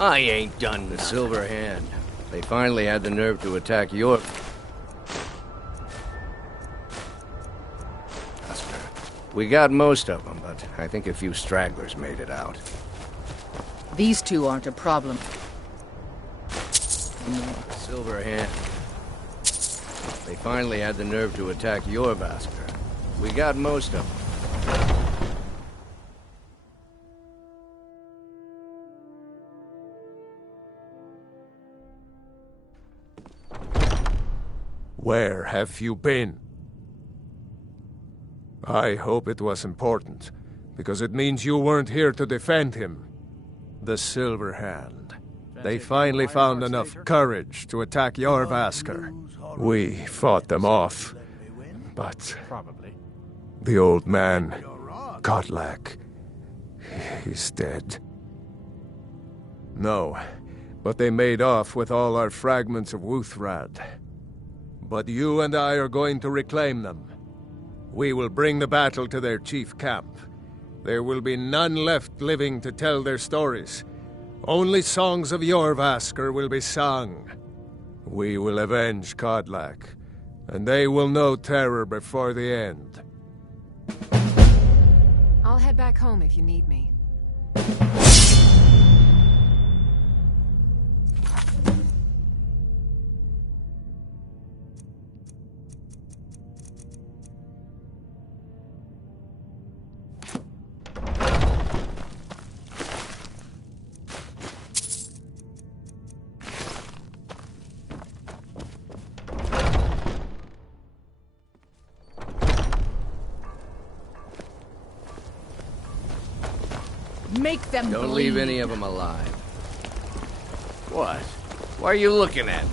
I ain't done the Silver Hand. They finally had the nerve to attack your... We got most of them, but I think a few stragglers made it out. These two aren't a problem. Silver Hand. They finally had the nerve to attack your Vasker. We got most of them. Where have you been? I hope it was important, because it means you weren't here to defend him. The Silver Hand. They finally found enough courage to attack your Vasker. We fought them off, but... the old man, Godlak, he's dead. No, but they made off with all our fragments of Wuthrad. But you and I are going to reclaim them. We will bring the battle to their chief camp. There will be none left living to tell their stories. Only songs of your Vasker will be sung. We will avenge Godlak, and they will know terror before the end. I'll head back home if you need me. Make them Don't bleed. leave any of them alive. What? Why are you looking at me?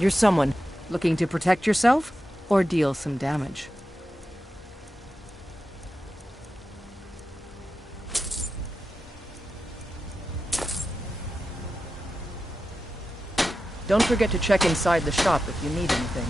You're someone looking to protect yourself or deal some damage. Don't forget to check inside the shop if you need anything.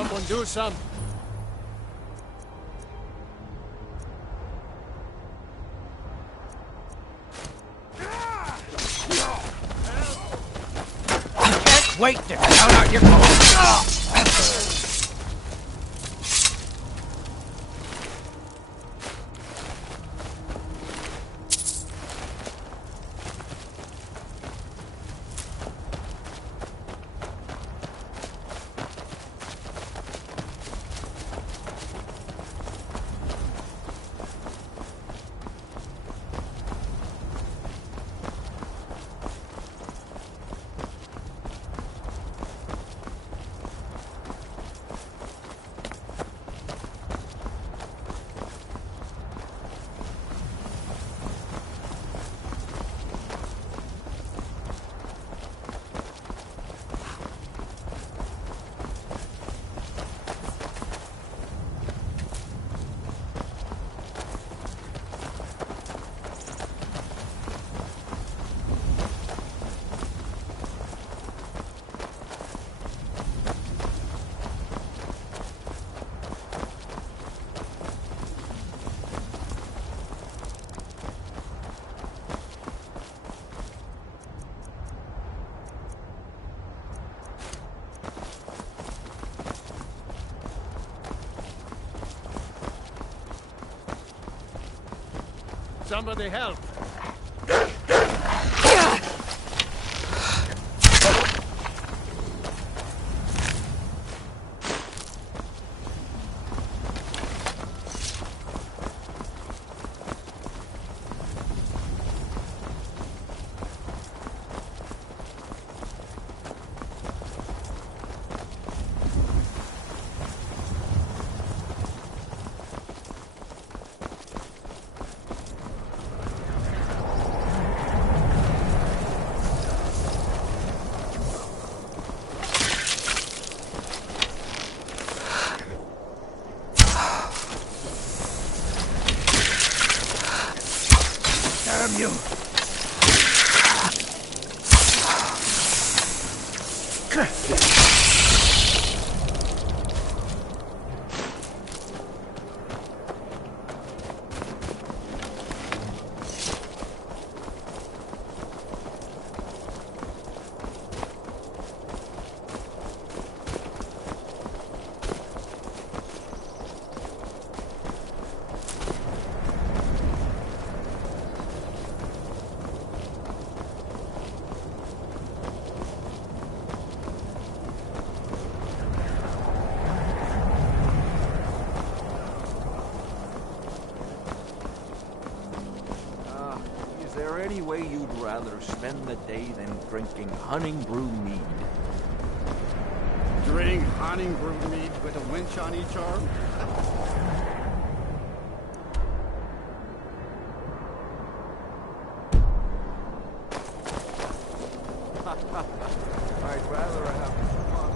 Someone do some. Wait to count out your clothes! Somebody help! Damn you! Is there any way you'd rather spend the day than drinking hunting brew mead? Drink hunting brew mead with a winch on each arm? I'd rather have fun.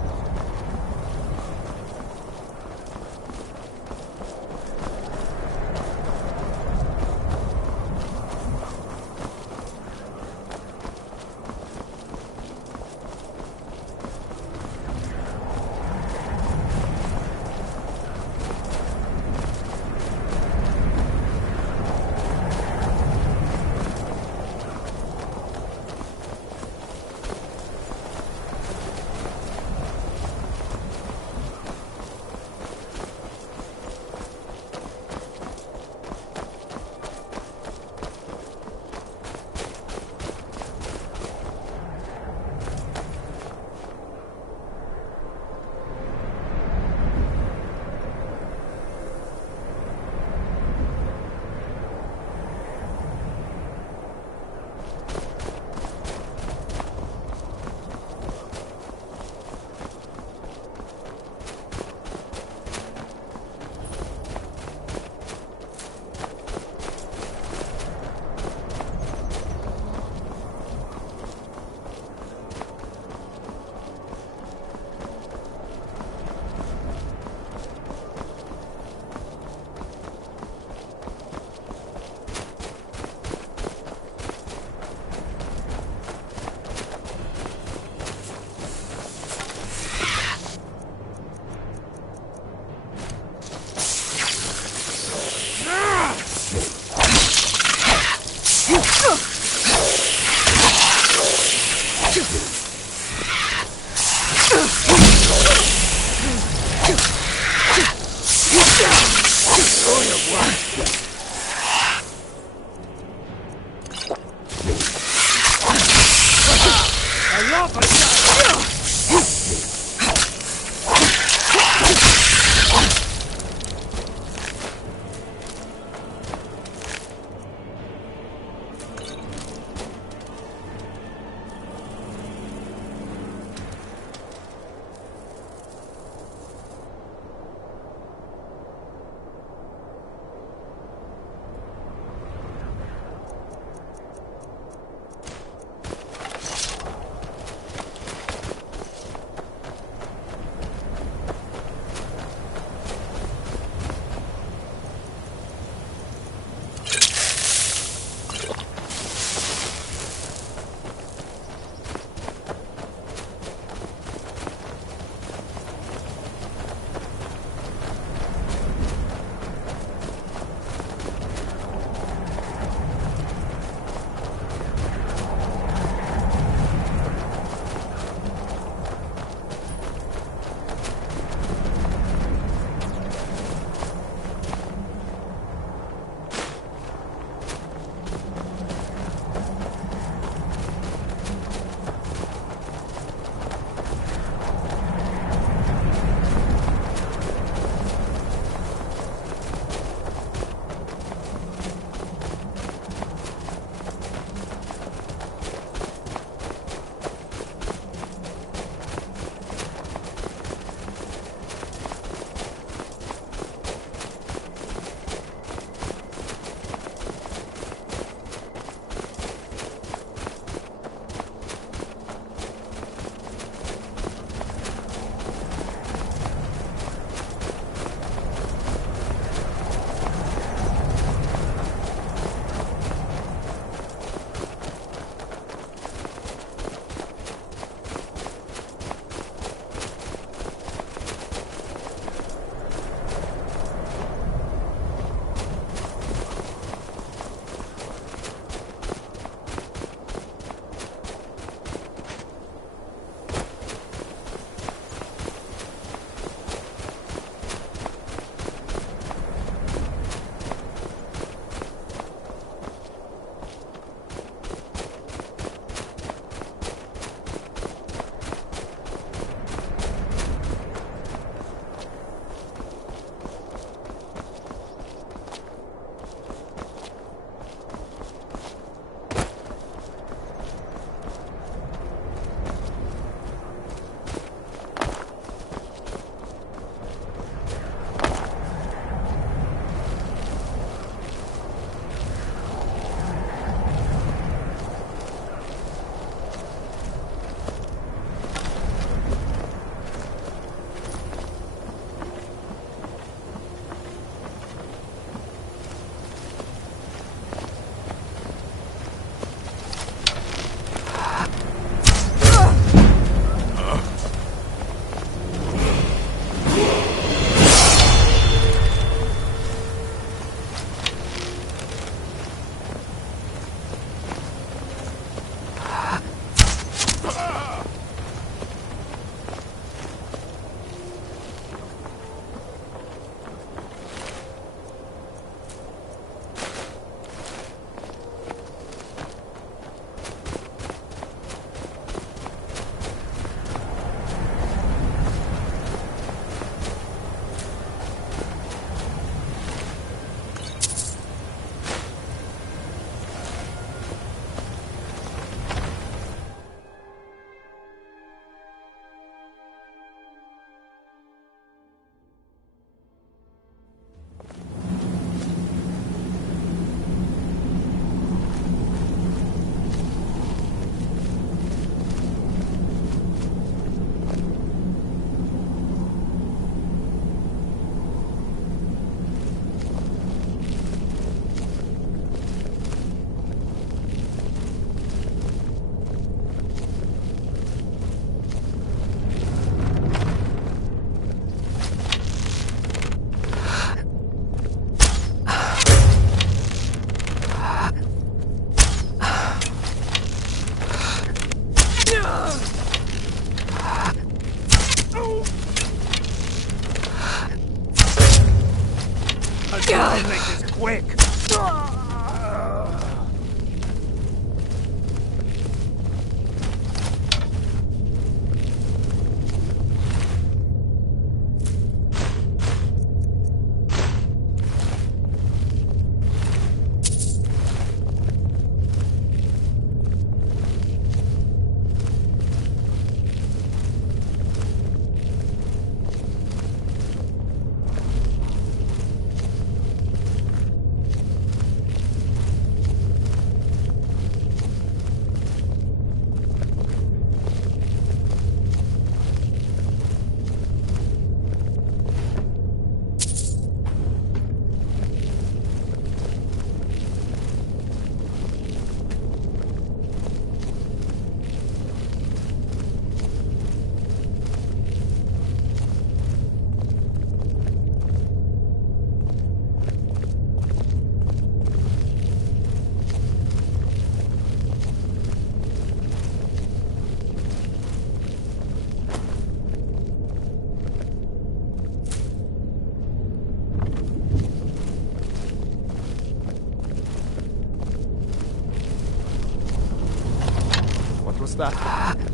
was that?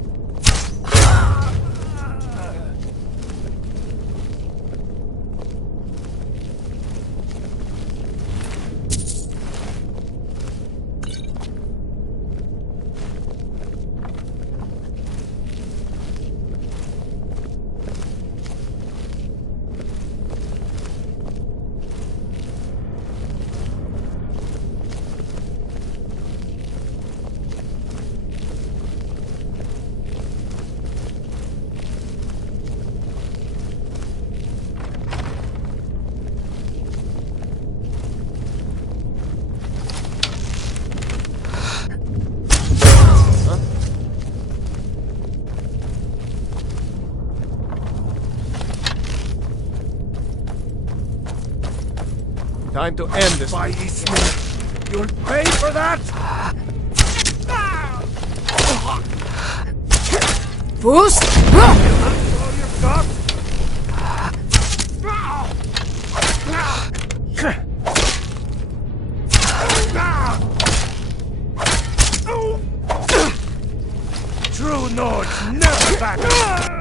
Time to end this. By Eastman, you'll pay for that! Fools! All you've got? True Nords never back!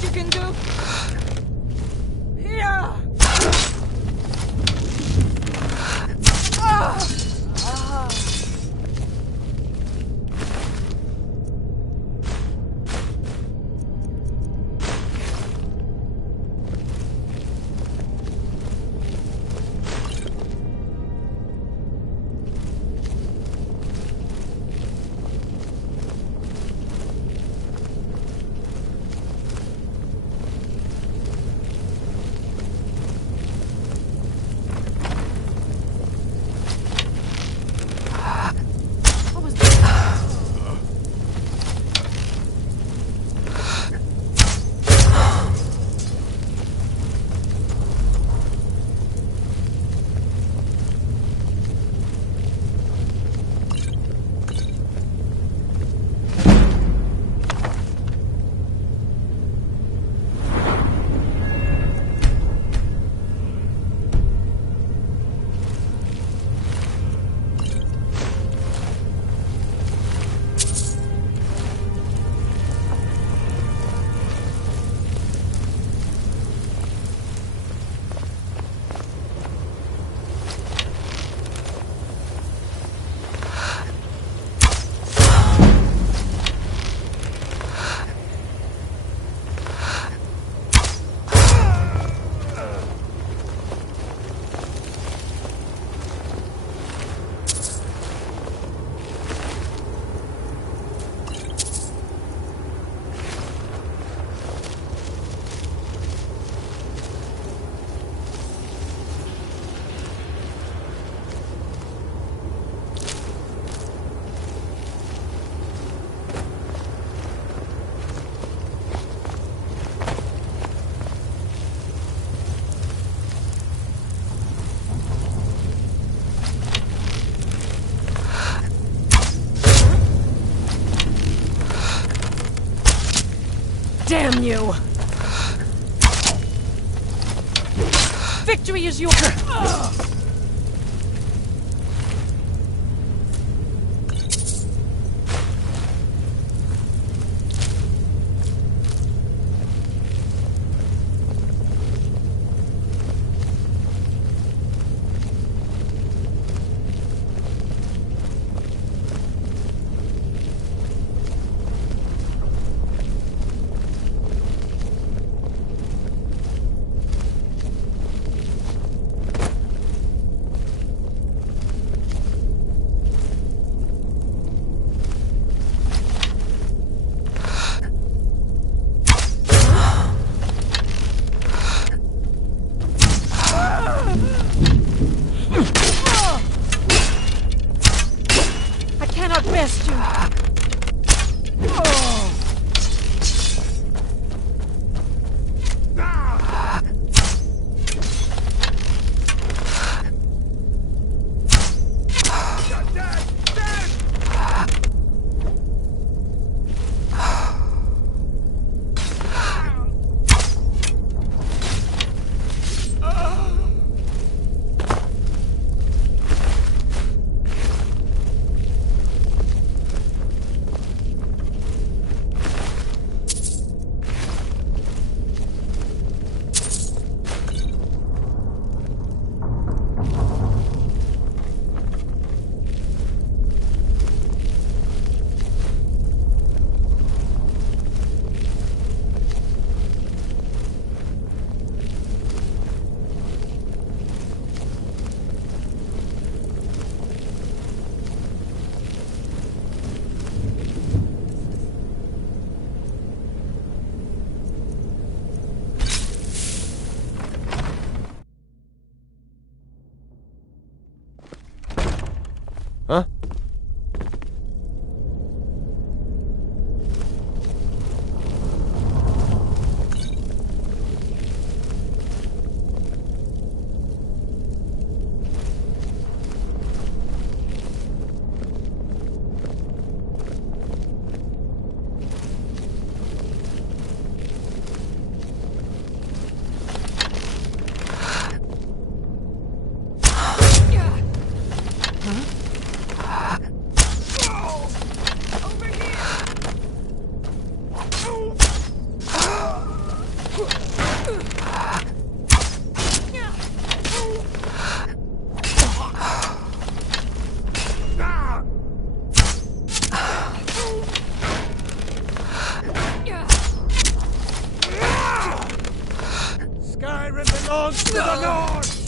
best you can do? Yeah! Damn you! Victory is yours! Huh? belongs to the North!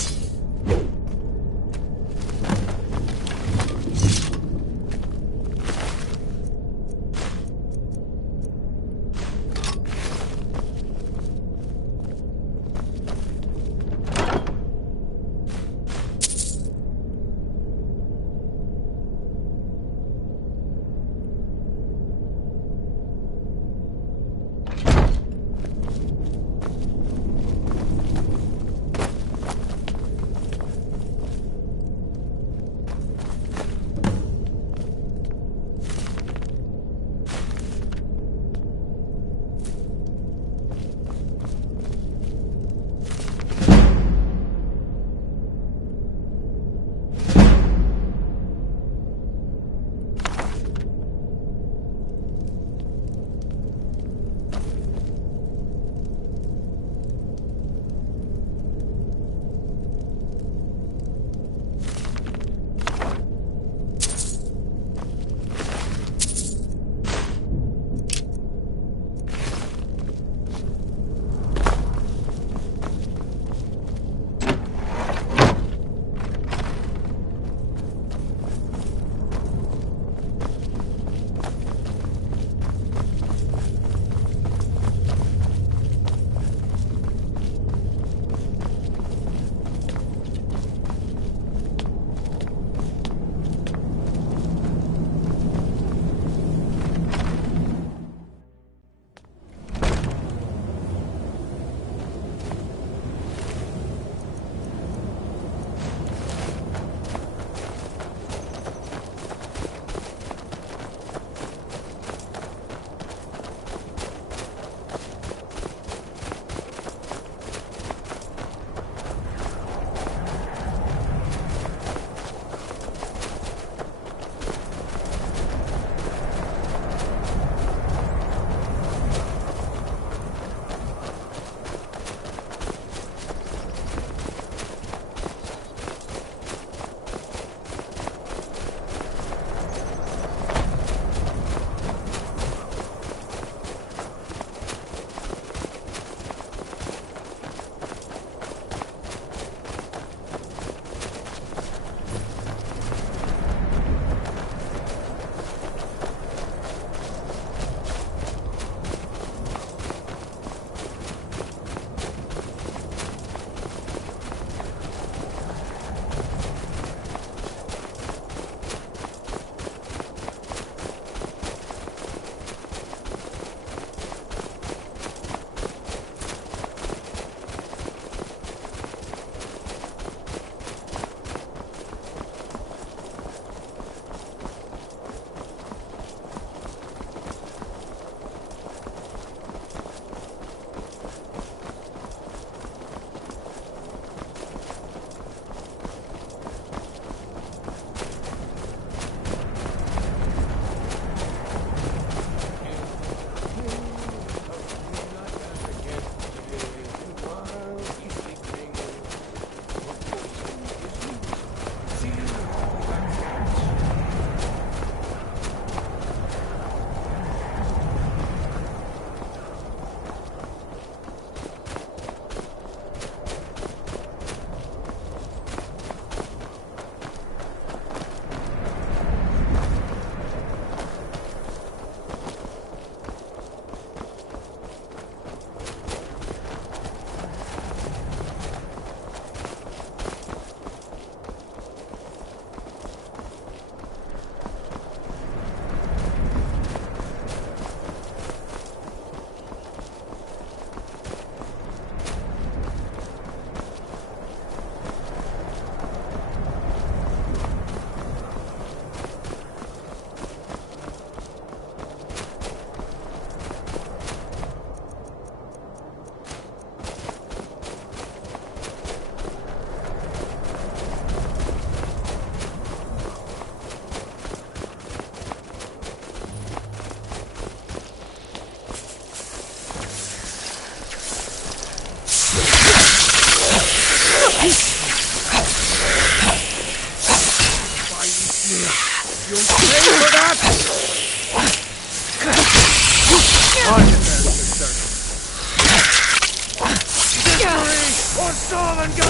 all and go.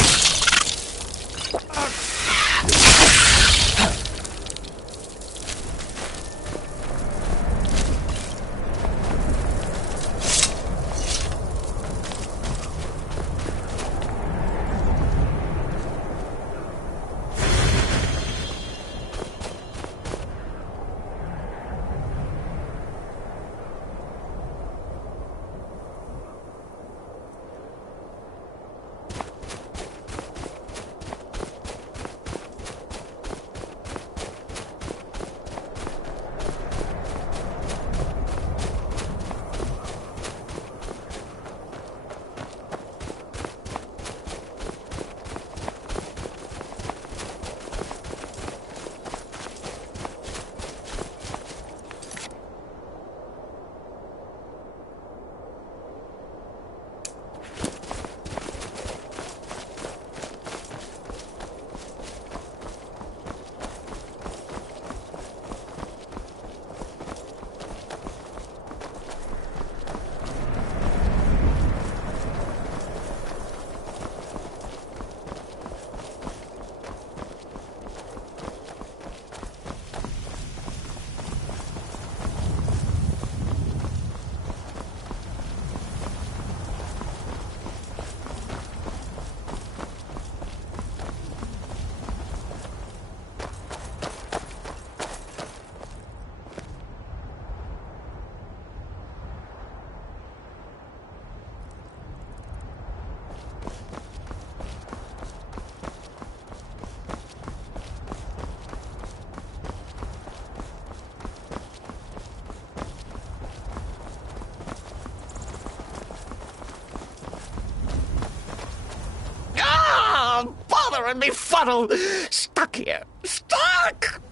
And befuddled, stuck here, stuck!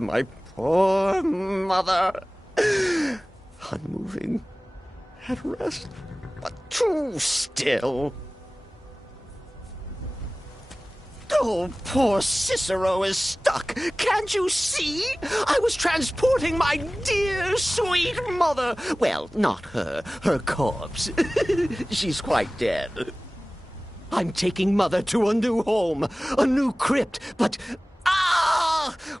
My poor mother, unmoving, at rest, but too still. Oh, poor Cicero is stuck. Can't you see? I was transporting my dear, sweet mother. Well, not her corpse. She's quite dead. I'm taking Mother to a new home, a new crypt, but...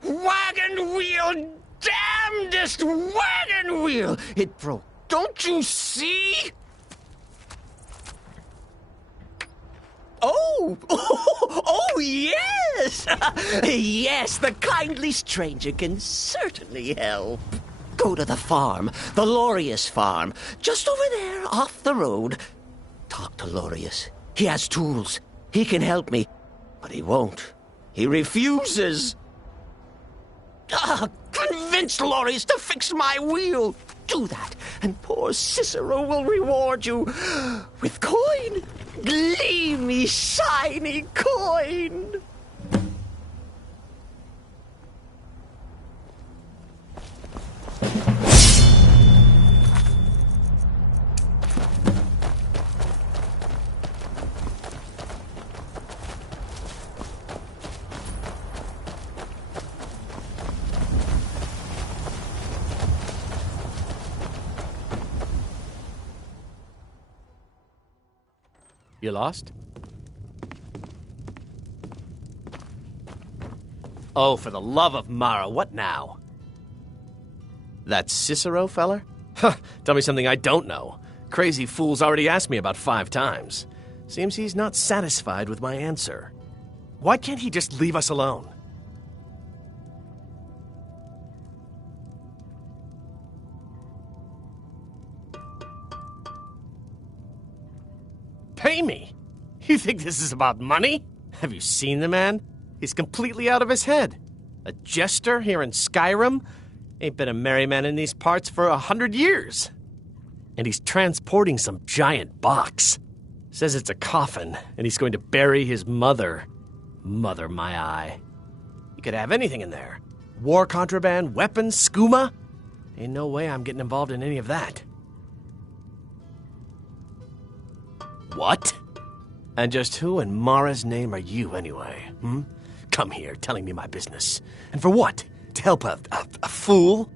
Wagon wheel! Damnedest wagon wheel! It broke. Don't you see? Oh, yes! Yes, the kindly stranger can certainly help. Go to the farm, the Lorius farm, just over there, off the road. Talk to Lorius. He has tools. He can help me. But he won't. He refuses. Convince Lorius to fix my wheel. Do that, and poor Cicero will reward you with coin. Gleamy, shiny coin. You lost? Oh, for the love of Mara, what now? That Cicero feller? Huh, tell me something I don't know. Crazy fool's already asked me about 5 times. Seems he's not satisfied with my answer. Why can't he just leave us alone? Pay me? You think this is about money? Have you seen the man? He's completely out of his head. A jester here in Skyrim? Ain't been a merry man in these parts for 100 years. And he's transporting some giant box. Says it's a coffin, and he's going to bury his mother. Mother, my eye. You could have anything in there. War contraband, weapons, skooma. Ain't no way I'm getting involved in any of that. What? And just who in Mara's name are you, anyway? Come here, telling me my business. And for what? To help a fool?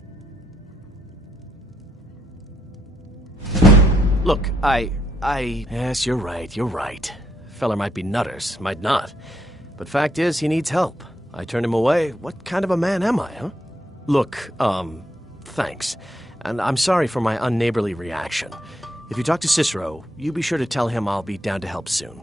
Look, Yes, you're right. Feller might be nutters, might not. But fact is, he needs help. I turned him away. What kind of a man am I, huh? Look, thanks. And I'm sorry for my unneighborly reaction. If you talk to Cicero, you be sure to tell him I'll be down to help soon.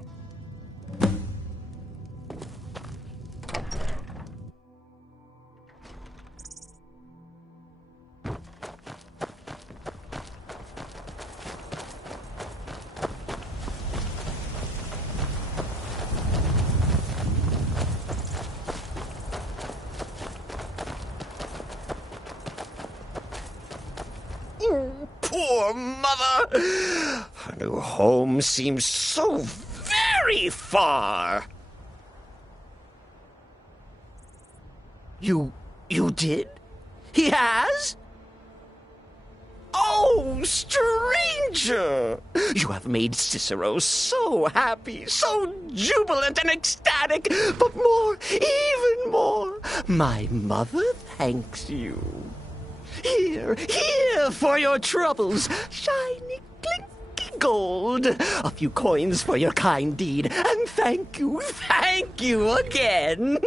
Poor mother! Her new home seems so very far. You did? He has? Oh, stranger! You have made Cicero so happy, so jubilant and ecstatic, but more, even more, my mother thanks you. Here for your troubles, shiny, clinky gold. A few coins for your kind deed, and thank you again.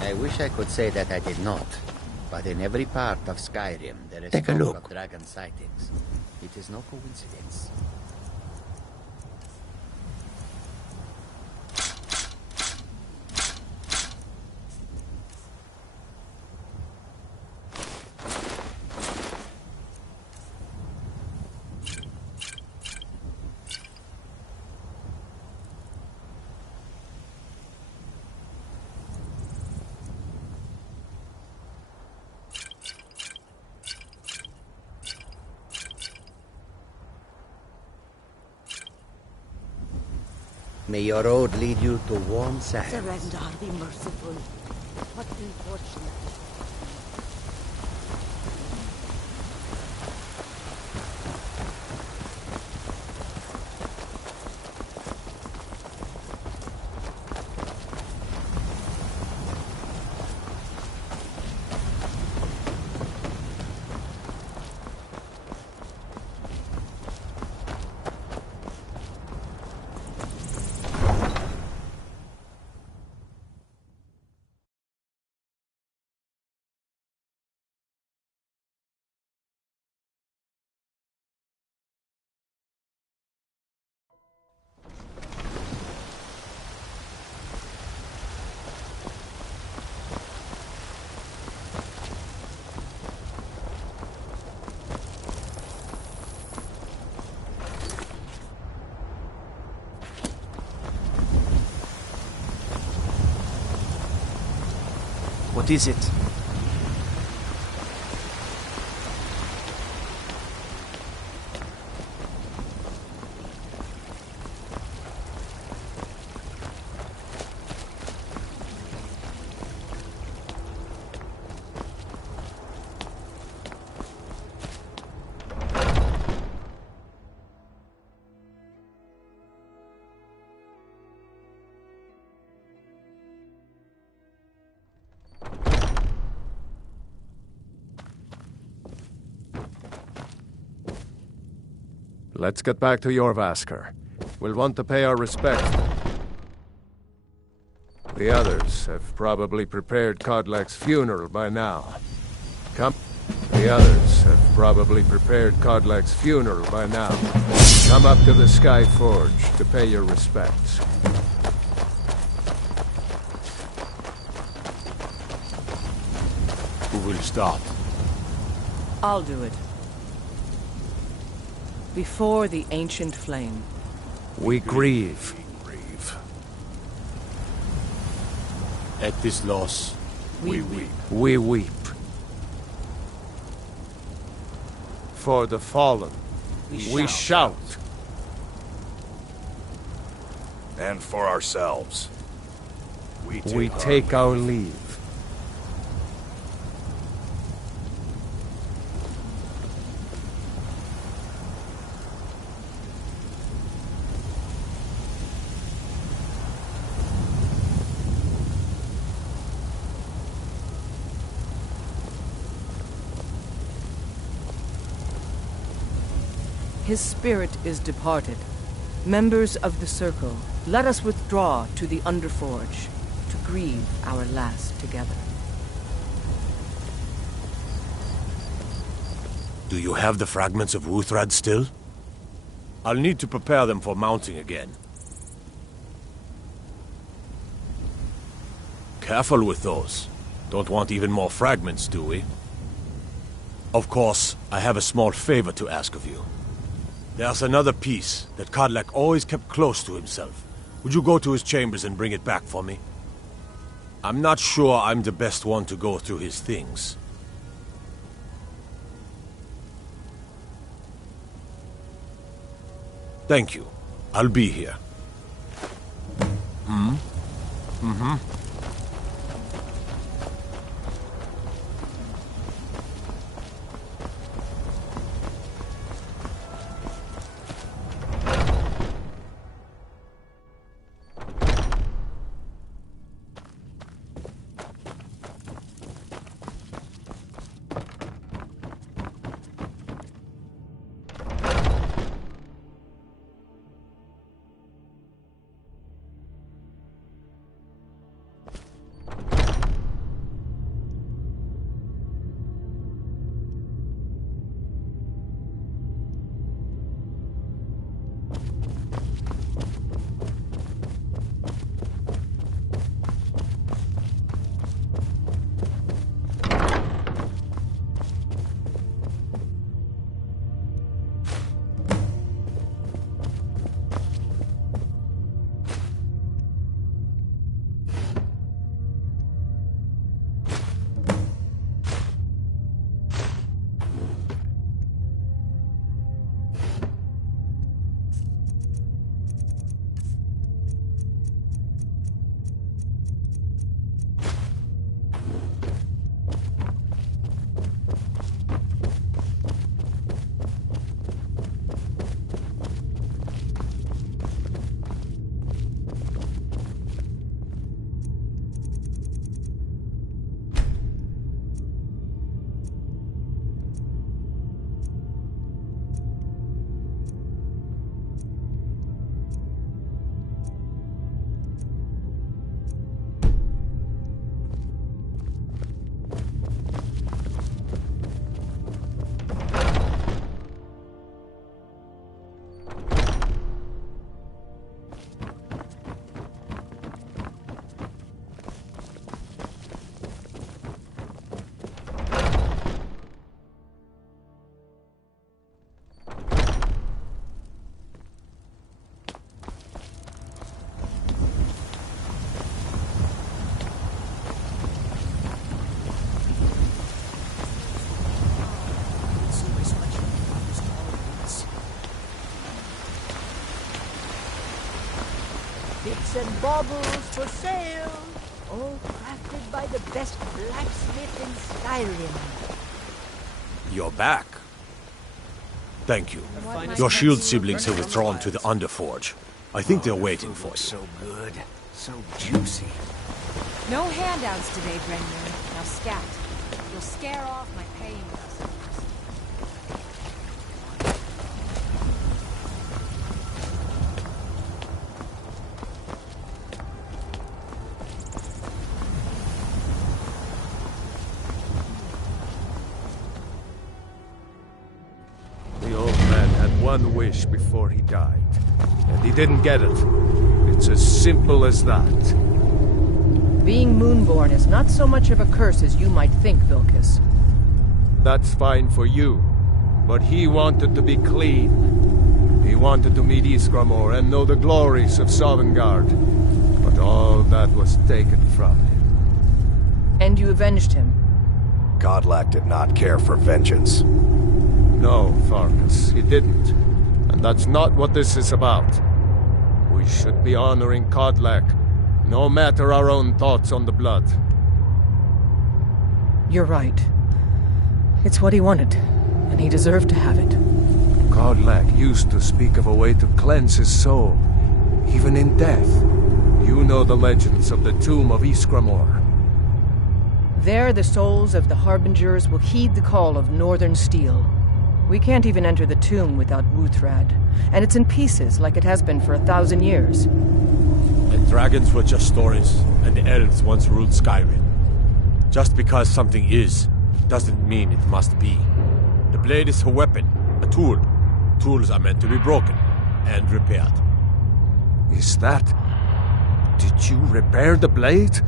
I wish I could say that I did not, but in every part of Skyrim there is Take a talk look. of dragon sightings. It is no coincidence. May your road lead you to warm sands. Surrender, be merciful. What unfortunate. What is it? Let's get back to Jorvaskr. We'll want to pay our respects. The others have probably prepared Kodlak's funeral by now. Come. The others have probably prepared Kodlak's funeral by now. Come up to the Sky Forge to pay your respects. Who will start? I'll do it. Before the ancient flame. We grieve. At this loss, we weep. We weep. For the fallen, we shout. And for ourselves, We take our leave. His spirit is departed. Members of the Circle, let us withdraw to the Underforge to grieve our last together. Do you have the fragments of Wuthrad still? I'll need to prepare them for mounting again. Careful with those. Don't want even more fragments, do we? Of course, I have a small favor to ask of you. There's another piece that Kodlak always kept close to himself. Would you go to his chambers and bring it back for me? I'm not sure I'm the best one to go through his things. Thank you. I'll be here. baubles for sale. All crafted by the best blacksmith in Skyrim. You're back. Thank you. Your shield siblings have withdrawn to the Underforge. I think they're waiting for you. So good. So juicy. No handouts today, Breton. Now scat. You'll scare off my paying customers. The old man had one wish before he died, and he didn't get it. It's as simple as that. Being Moonborn is not so much of a curse as you might think, Vilkis. That's fine for you, but he wanted to be clean. He wanted to meet Iskramor and know the glories of Sovngarde, but all that was taken from him. And you avenged him. Godlack did not care for vengeance. No, Farkas, he didn't. And that's not what this is about. We should be honoring Godlack, no matter our own thoughts on the blood. You're right. It's what he wanted, and he deserved to have it. Godlack used to speak of a way to cleanse his soul, even in death. You know the legends of the tomb of Iskramor. There, the souls of the Harbingers will heed the call of Northern Steel. We can't even enter the tomb without Wuthrad, and it's in pieces like it has been for 1,000 years. And dragons were just stories, and the elves once ruled Skyrim. Just because something is, doesn't mean it must be. The blade is a weapon, a tool. Tools are meant to be broken and repaired. Is that... Did you repair the blade?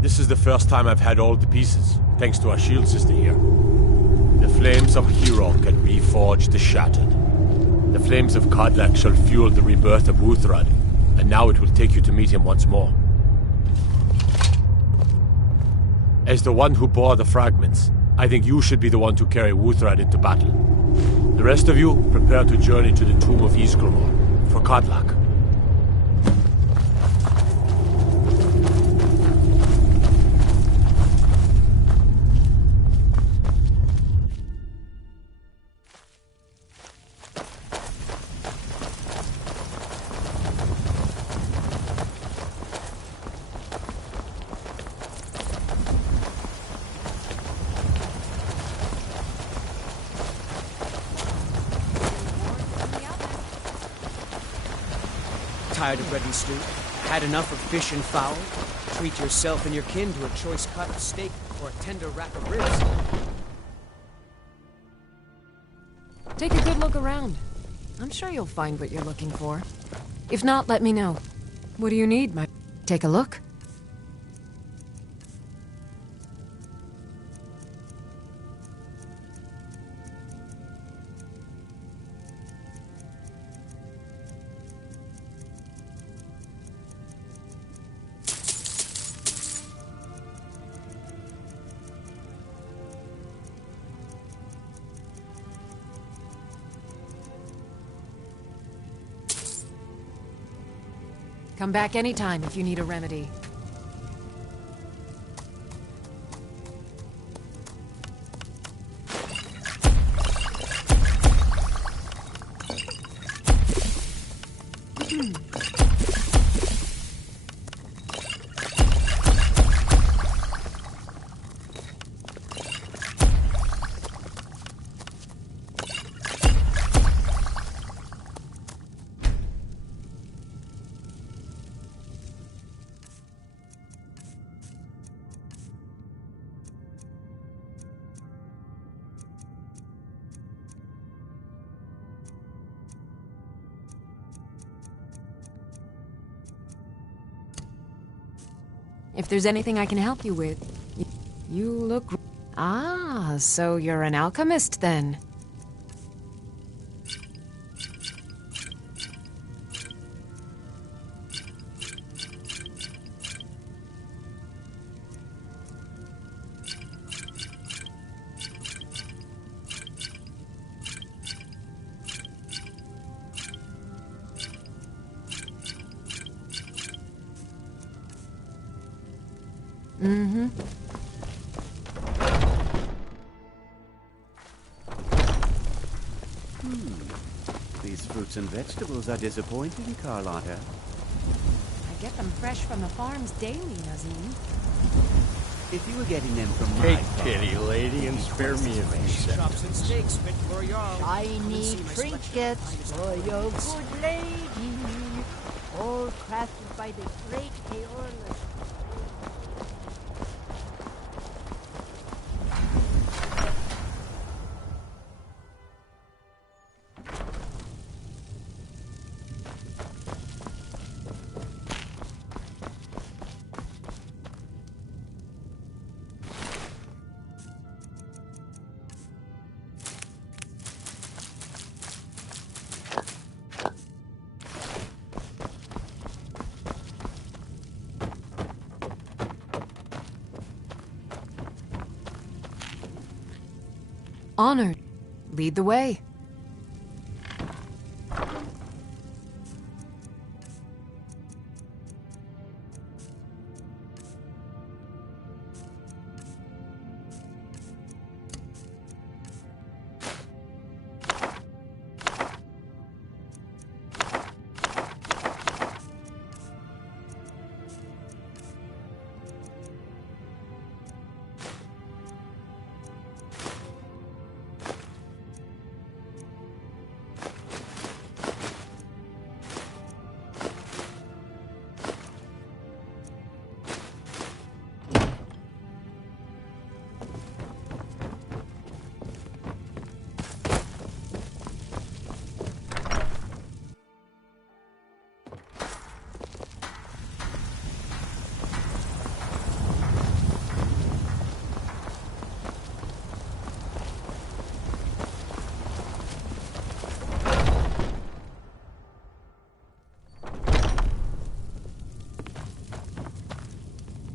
This is the first time I've had all the pieces, thanks to our shield sister here. The flames of Hero can reforge the shattered. The flames of Kodlak shall fuel the rebirth of Wuthrad, and now it will take you to meet him once more. As the one who bore the fragments, I think you should be the one to carry Wuthrad into battle. The rest of you, prepare to journey to the tomb of Ysgramor for Kodlak. Tired of bread and stew? Had enough of fish and fowl? Treat yourself and your kin to a choice cut of steak or a tender rack of ribs. Take a good look around. I'm sure you'll find what you're looking for. If not, let me know. What do you need, my... Take a look? Come back anytime if you need a remedy. If there's anything I can help you with, you look... Ah, so you're an alchemist then. Mm-hmm. These fruits and vegetables are disappointing, Carlotta. I get them fresh from the farms daily, Nazim. If you were getting them from Take my farm, pity, lady, and spare me a few seconds. Chops and steaks fit for a Jarl. Shiny trinkets for your good lady, all crafted by the great Aeolus. Honored. Lead the way.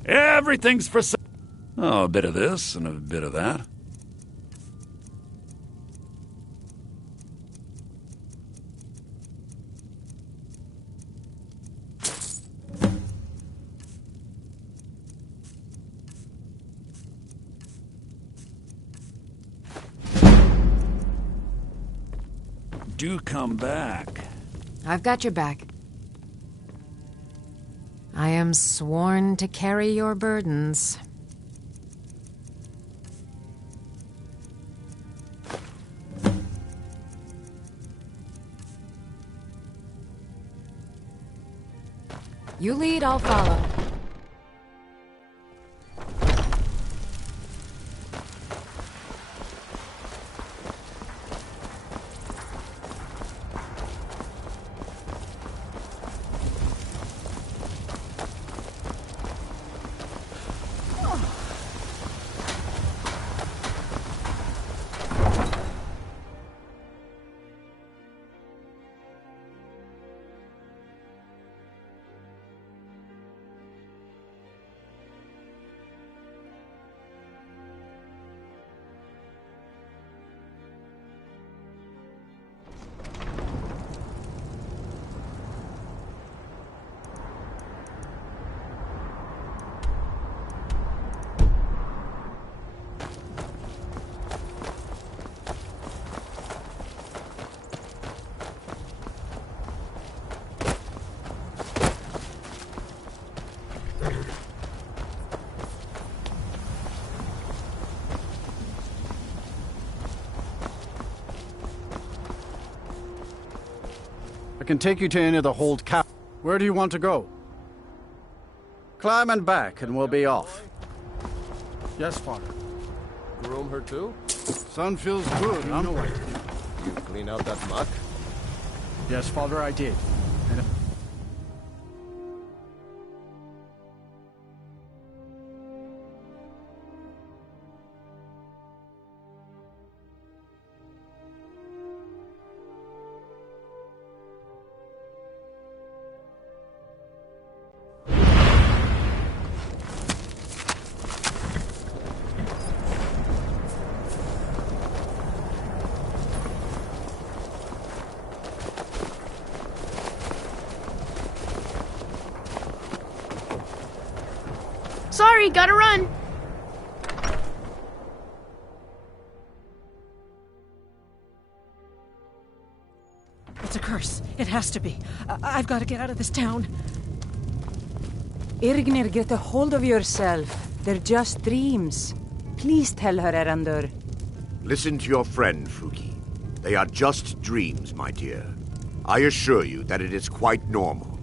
Everything's for sale. Oh, a bit of this and a bit of that. Do come back. I've got your back. I am sworn to carry your burdens. You lead, I'll follow. I can take you to any of the hold cap. Where do you want to go? Climb and back, and we'll be off. Yes, Father. Groom her too? Sun feels good, huh? No, I did. You clean out that muck? Yes, Father, I did. And Sorry, gotta run. It's a curse. It has to be. I've got to get out of this town. Irgnir, get a hold of yourself. They're just dreams. Please tell her, Erandur. Listen to your friend, Fuki. They are just dreams, my dear. I assure you that it is quite normal.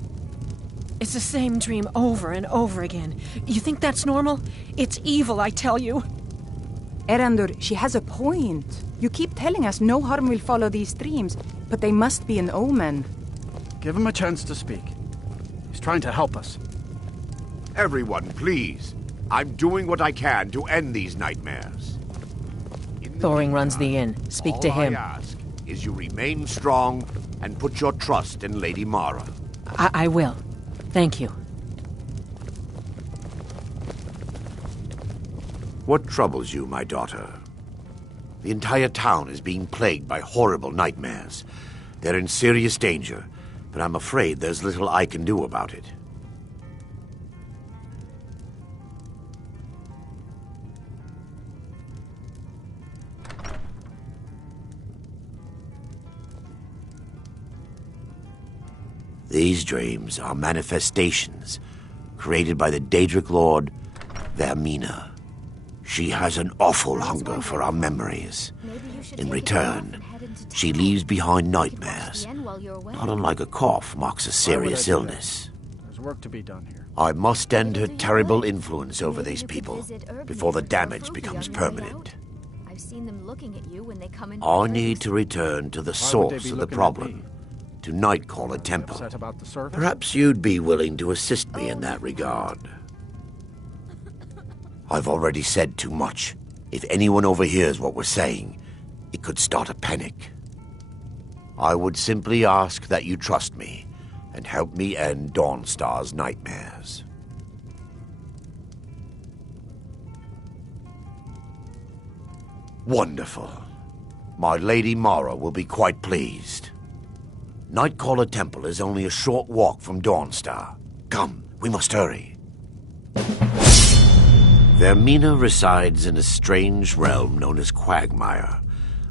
It's the same dream over and over again. You think that's normal? It's evil, I tell you. Erandur, she has a point. You keep telling us no harm will follow these dreams, but they must be an omen. Give him a chance to speak. He's trying to help us. Everyone, please. I'm doing what I can to end these nightmares. Thoring runs the inn. Speak to him. All I ask is you remain strong and put your trust in Lady Mara. I will. Thank you. What troubles you, my daughter? The entire town is being plagued by horrible nightmares. They're in serious danger, but I'm afraid there's little I can do about it. These dreams are manifestations created by the Daedric Lord, Vermina. She has an awful hunger for our memories. In return, she leaves behind nightmares, not unlike a cough marks a serious illness. There's work to be done here. I must end her terrible influence over these people before the damage becomes permanent. I've seen them looking at you when they come in. I need to return to the source of the problem, to Nightcaller Temple. Perhaps you'd be willing to assist me in that regard. I've already said too much. If anyone overhears what we're saying, it could start a panic. I would simply ask that you trust me and help me end Dawnstar's nightmares. Wonderful. My Lady Mara will be quite pleased. Nightcaller Temple is only a short walk from Dawnstar. Come, we must hurry. Vermina resides in a strange realm known as Quagmire,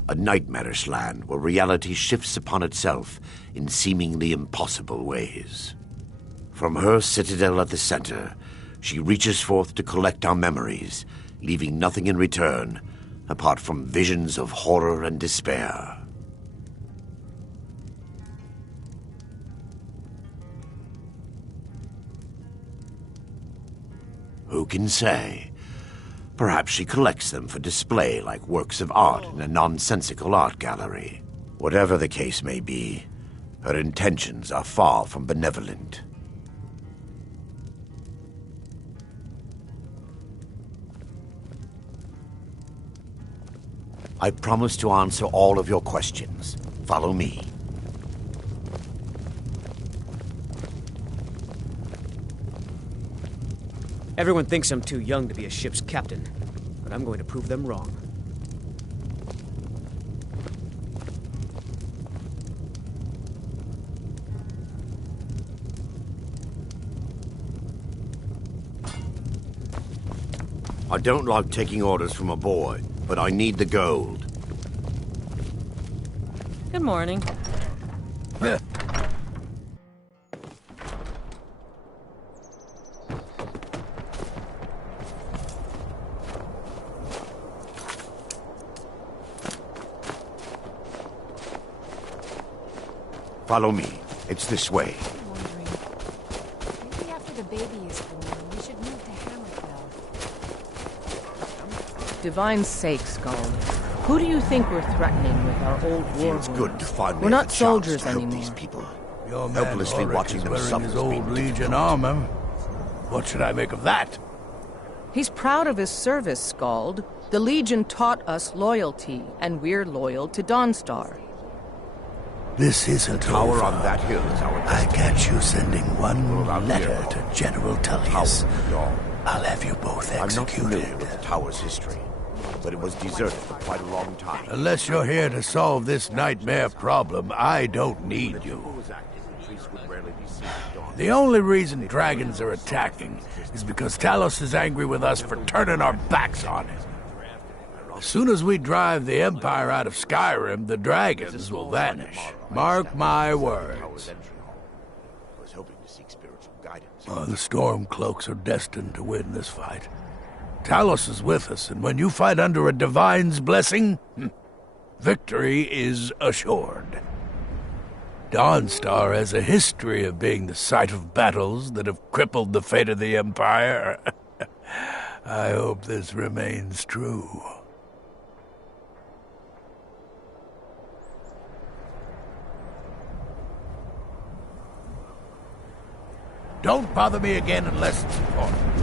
a nightmarish land where reality shifts upon itself in seemingly impossible ways. From her citadel at the center, she reaches forth to collect our memories, leaving nothing in return apart from visions of horror and despair. Who can say? Perhaps she collects them for display like works of art in a nonsensical art gallery. Whatever the case may be, her intentions are far from benevolent. I promise to answer all of your questions. Follow me. Everyone thinks I'm too young to be a ship's captain, but I'm going to prove them wrong. I don't like taking orders from a boy, but I need the gold. Good morning. Follow me. It's this way. Maybe after the baby is born, we should move to Hammerfell. Divine's sake, Skull. Who do you think we're threatening with our old war Feels good to finally We're not have a chance soldiers to help anymore. these people. Your man Helplessly Ulrich watching is them wearing suffer his has been old Legion difficult. armor. What should I make of that? He's proud of his service, Scald. The Legion taught us loyalty, and we're loyal to Dawnstar. This isn't Tower over. on that hill is our I catch you sending one letter here. to General Tullius. I'll have you both I'm not executed. familiar with the tower's history, but it was deserted for quite a long time. Unless you're here to solve this nightmare problem, I don't need you. The only reason dragons are attacking is because Talos is angry with us for turning our backs on him. As soon as we drive the Empire out of Skyrim, the dragons will vanish. Mark my words. The Stormcloaks are destined to win this fight. Talos is with us, and when you fight under a divine's blessing, victory is assured. Dawnstar has a history of being the site of battles that have crippled the fate of the Empire. I hope this remains true. Don't bother me again unless it's important.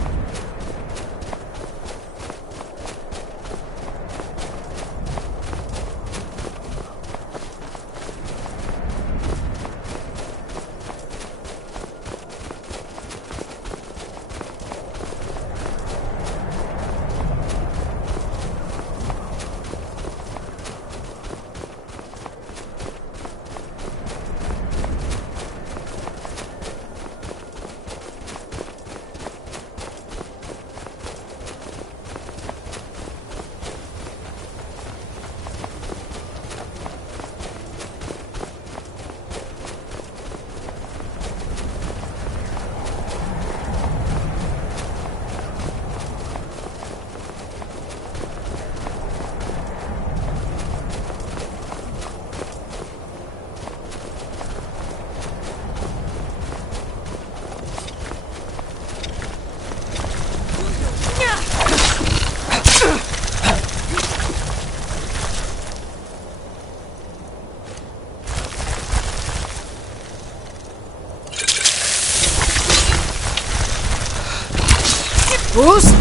Bruce,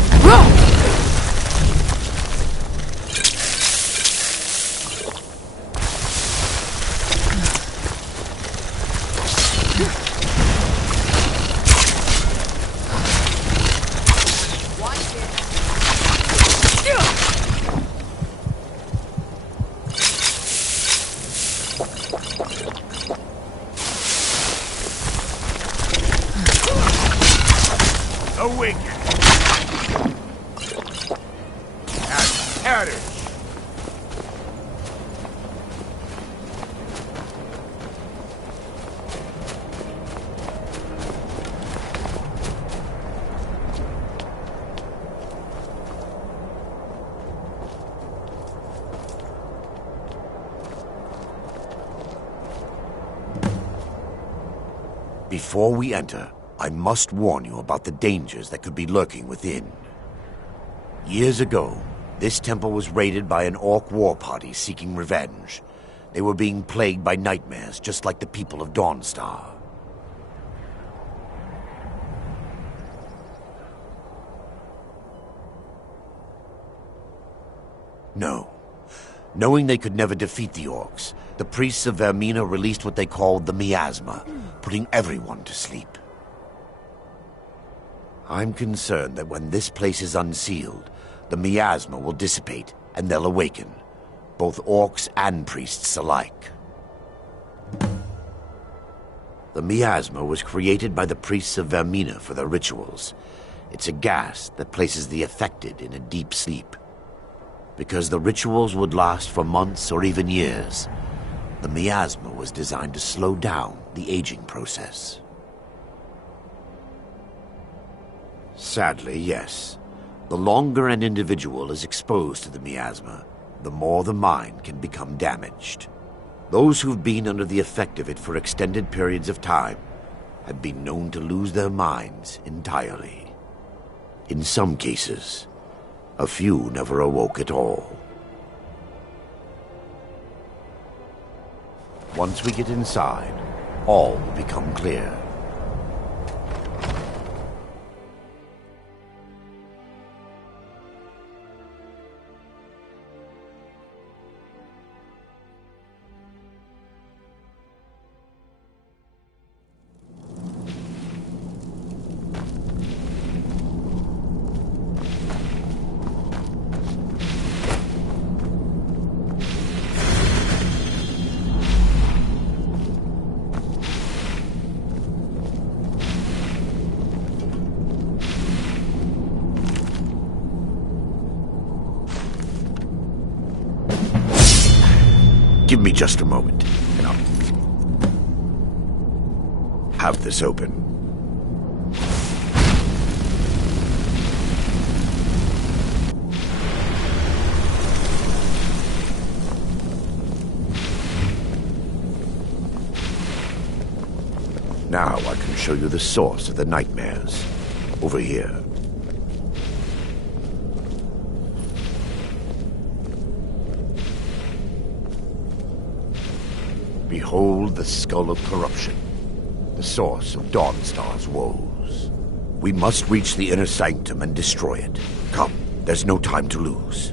A wink. At it. Before we enter, I must warn you about the dangers that could be lurking within. Years ago, this temple was raided by an orc war party seeking revenge. They were being plagued by nightmares, just like the people of Dawnstar. No. Knowing they could never defeat the orcs, the priests of Vermina released what they called the miasma, putting everyone to sleep. I'm concerned that when this place is unsealed, the miasma will dissipate and they'll awaken, both orcs and priests alike. The miasma was created by the priests of Vermina for their rituals. It's a gas that places the affected in a deep sleep. Because the rituals would last for months or even years, the miasma was designed to slow down the aging process. Sadly, yes. The longer an individual is exposed to the miasma, the more the mind can become damaged. Those who've been under the effect of it for extended periods of time have been known to lose their minds entirely. In some cases, a few never awoke at all. Once we get inside, all will become clear. Give me just a moment, and I'll have this open. Now I can show you the source of the nightmares. Over here. Behold the Skull of Corruption, the source of Dawnstar's woes. We must reach the inner sanctum and destroy it. Come, there's no time to lose.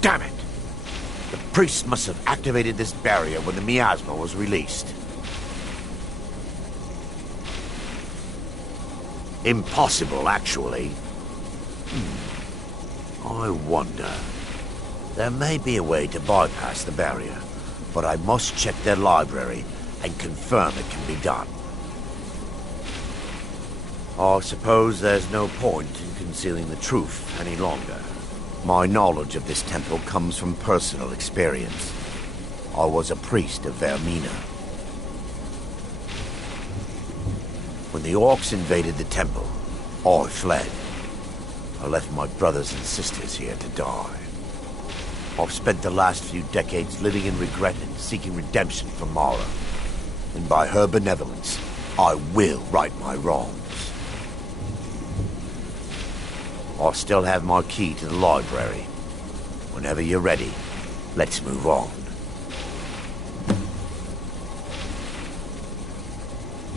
Damn it! The priest must have activated this barrier when the miasma was released. Impossible, actually. I wonder. There may be a way to bypass the barrier, but I must check their library and confirm it can be done. I suppose there's no point in concealing the truth any longer. My knowledge of this temple comes from personal experience. I was a priest of Vermina. When the orcs invaded the temple, I fled. I left my brothers and sisters here to die. I've spent the last few decades living in regret and seeking redemption from Mara. And by her benevolence, I will right my wrongs. I still have my key to the library. Whenever you're ready, let's move on.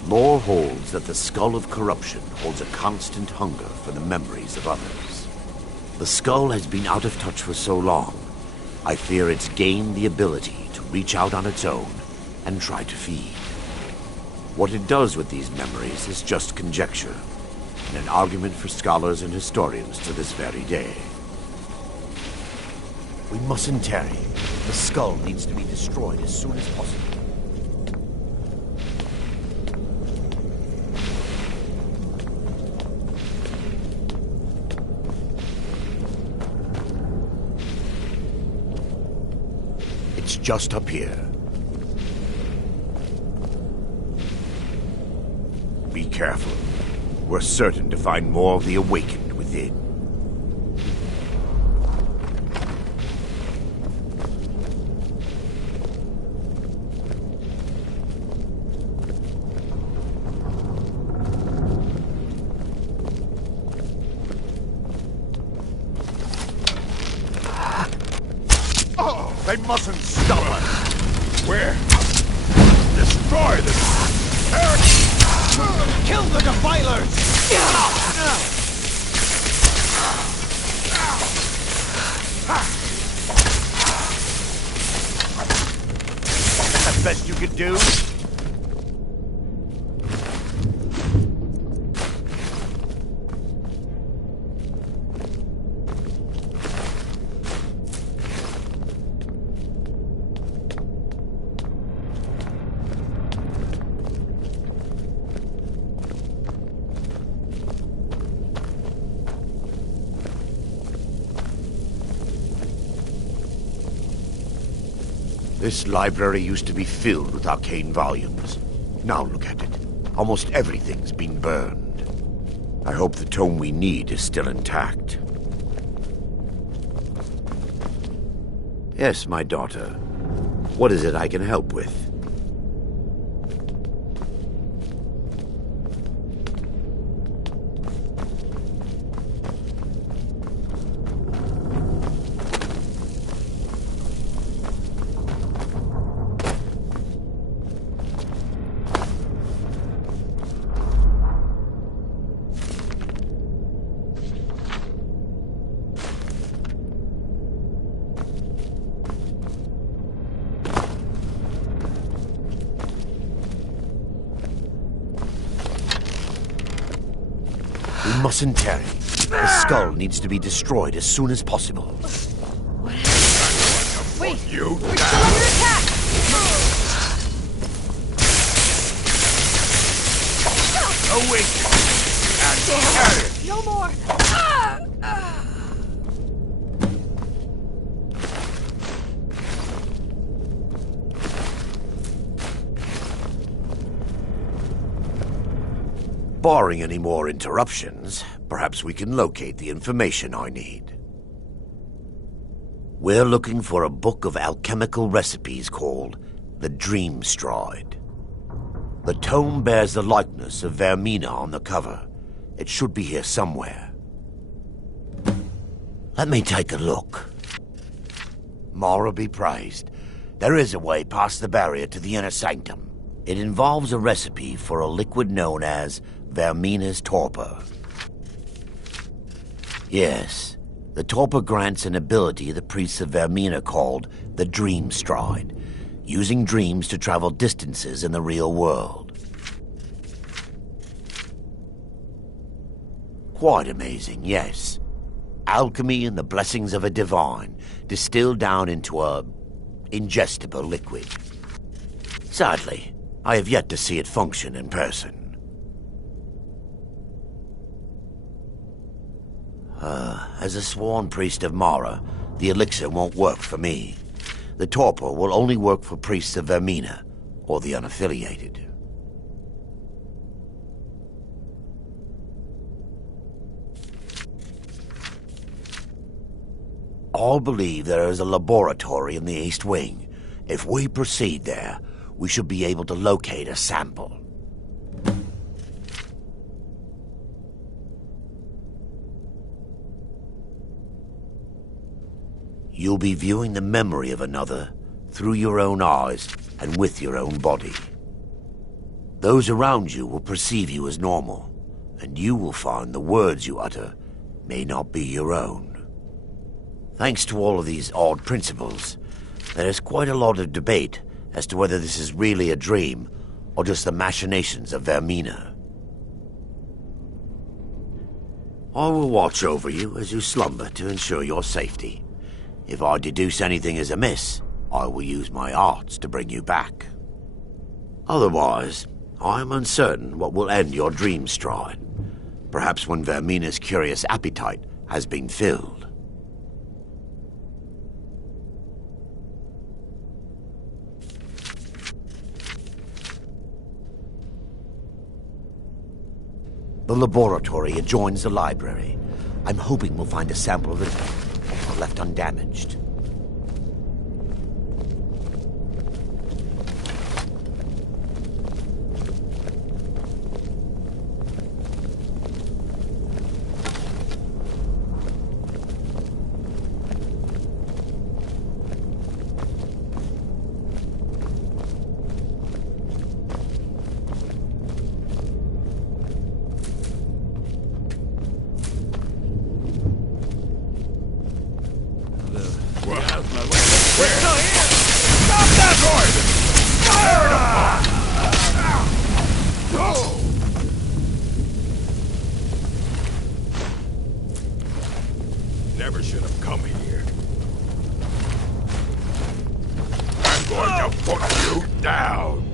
Lore holds that the Skull of Corruption holds a constant hunger for the memories of others. The skull has been out of touch for so long, I fear it's gained the ability to reach out on its own and try to feed. What it does with these memories is just conjecture, and an argument for scholars and historians to this very day. We mustn't tarry. The skull needs to be destroyed as soon as possible. It's just up here. Be careful. We're certain to find more of the awakened within. Oh, they mustn't stop us! Where? Destroy this! Kill the defilers! That's the best you can do? This library used to be filled with arcane volumes. Now look at it. Almost everything's been burned. I hope the tome we need is still intact. Yes, my daughter. What is it I can help with? mustn't tarry. The skull needs to be destroyed as soon as possible. Wait! You We're still under attack! awaken and carry. No more! Barring any more interruptions, perhaps we can locate the information I need. We're looking for a book of alchemical recipes called the Dream Stride. The tome bears the likeness of Vermina on the cover. It should be here somewhere. Let me take a look. Mara be praised. There is a way past the barrier to the inner sanctum. It involves a recipe for a liquid known as Vermina's torpor. Yes, the torpor grants an ability the priests of Vermina called the Dream Stride, using dreams to travel distances in the real world. Quite amazing, yes. Alchemy and the blessings of a divine, distilled down into a ingestible liquid. Sadly, I have yet to see it function in person. As a sworn priest of Mara, the elixir won't work for me. The torpor will only work for priests of Vermina, or the unaffiliated. All believe there is a laboratory in the East Wing. If we proceed there, we should be able to locate a sample. You'll be viewing the memory of another through your own eyes and with your own body. Those around you will perceive you as normal, and you will find the words you utter may not be your own. Thanks to all of these odd principles, there is quite a lot of debate as to whether this is really a dream or just the machinations of Vermina. I will watch over you as you slumber to ensure your safety. If I deduce anything is amiss, I will use my arts to bring you back. Otherwise, I am uncertain what will end your dream stride. Perhaps when Vermina's curious appetite has been filled. The laboratory adjoins the library. I'm hoping we'll find a sample of the left undamaged. Never should have come here. I'm going to put you down.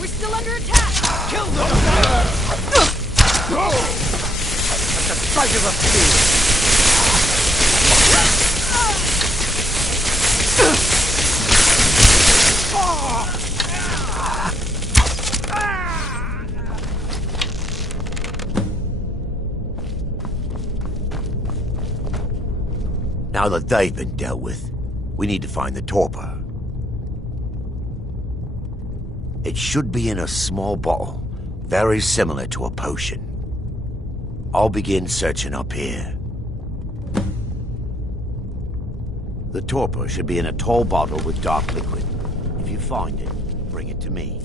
We're still under attack! Kill them! Go! At the sight of a fiend! Now that they've been dealt with, we need to find the torpor. It should be in a small bottle, very similar to a potion. I'll begin searching up here. The torpor should be in a tall bottle with dark liquid. If you find it, bring it to me.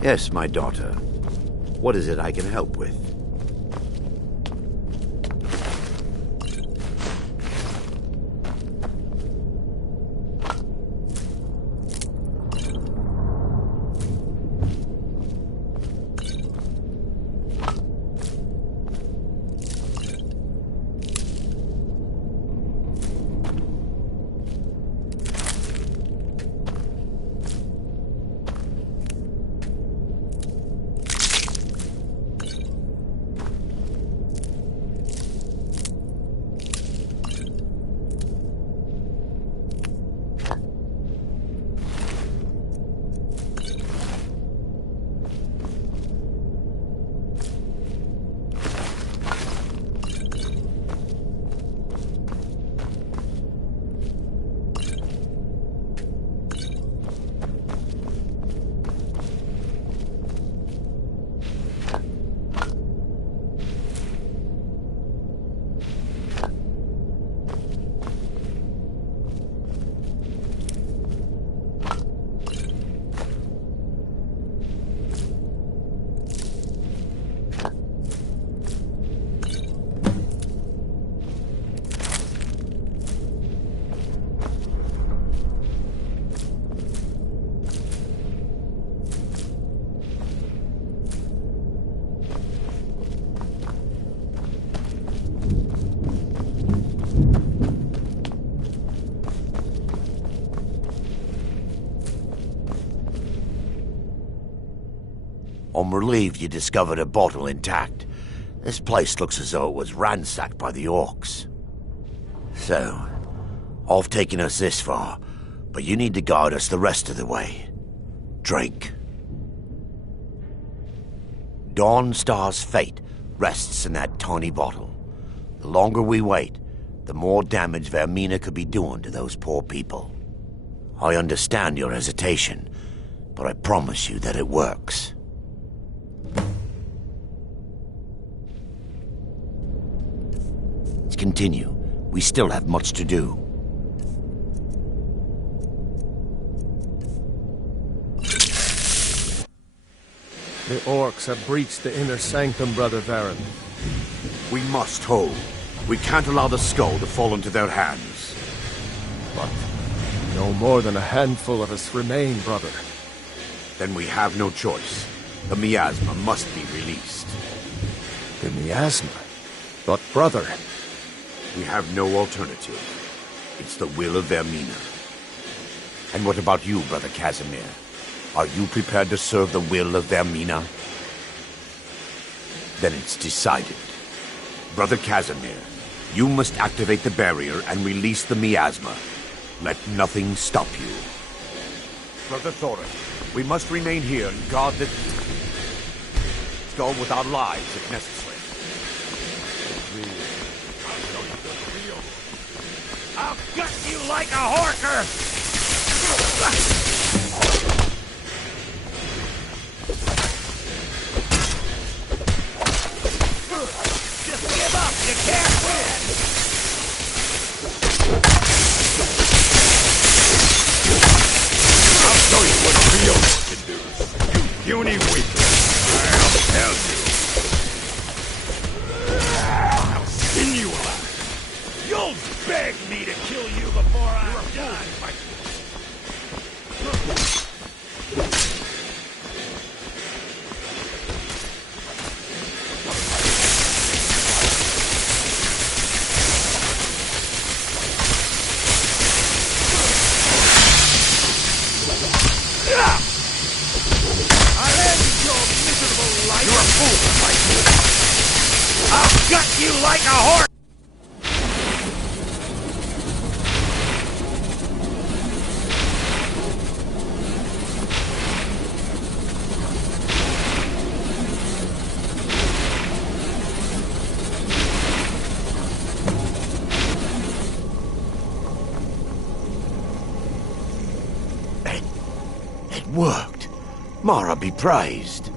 Yes, my daughter. What is it I can help with? I'm relieved you discovered a bottle intact. This place looks as though it was ransacked by the orcs. So, I've taken us this far, but you need to guide us the rest of the way. Drink. Dawnstar's fate rests in that tiny bottle. The longer we wait, the more damage Vermina could be doing to those poor people. I understand your hesitation, but I promise you that it works. Let's continue. We still have much to do. The orcs have breached the inner sanctum, Brother Varen. We must hold. We can't allow the skull to fall into their hands. But no more than a handful of us remain, brother. Then we have no choice. The miasma must be released. The miasma? But, brother... We have no alternative. It's the will of Vermina. And what about you, Brother Casimir? Are you prepared to serve the will of Vermina? Then it's decided. Brother Casimir, you must activate the barrier and release the miasma. Let nothing stop you. Brother Thorin, we must remain here and guard the... Go with our lives if necessary. I'll gut you like a horker! Just give up, you can't win! I'll show you what real can do, you puny weakling. I'll tell you. I'll skin you alive. You'll beg me to kill you before I'm done. I'll end your miserable life. You're a fool. worked. Mara be praised.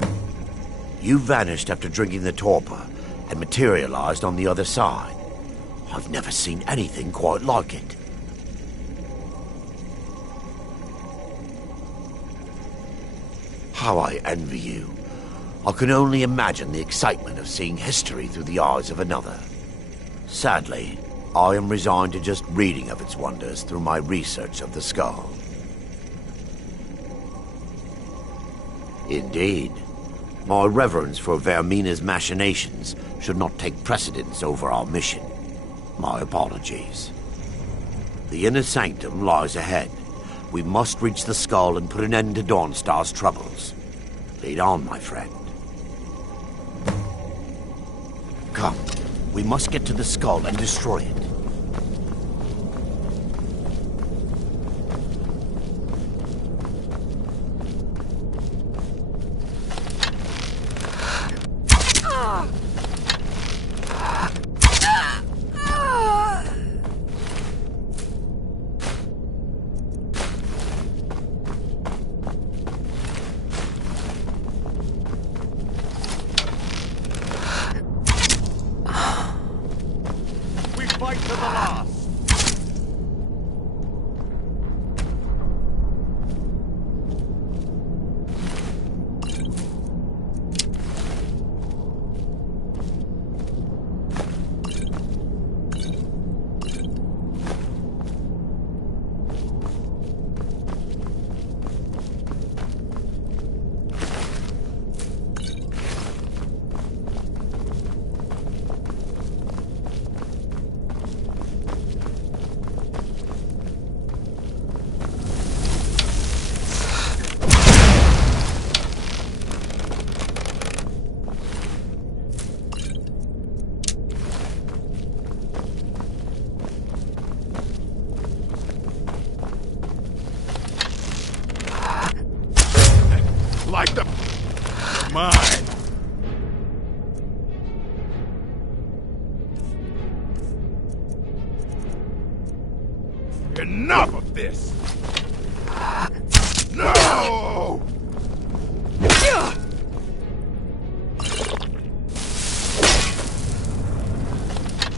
You vanished after drinking the torpor and materialized on the other side. I've never seen anything quite like it. How I envy you. I can only imagine the excitement of seeing history through the eyes of another. Sadly, I am resigned to just reading of its wonders through my research of the skull. Indeed. My reverence for Vermina's machinations should not take precedence over our mission. My apologies. The inner sanctum lies ahead. We must reach the skull and put an end to Dawnstar's troubles. Lead on, my friend. Come, we must get to the skull and destroy it. Like the... Mine. Enough of this! No!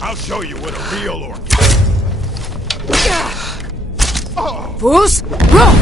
I'll show you what a real orc is. Oh. Fools, roll!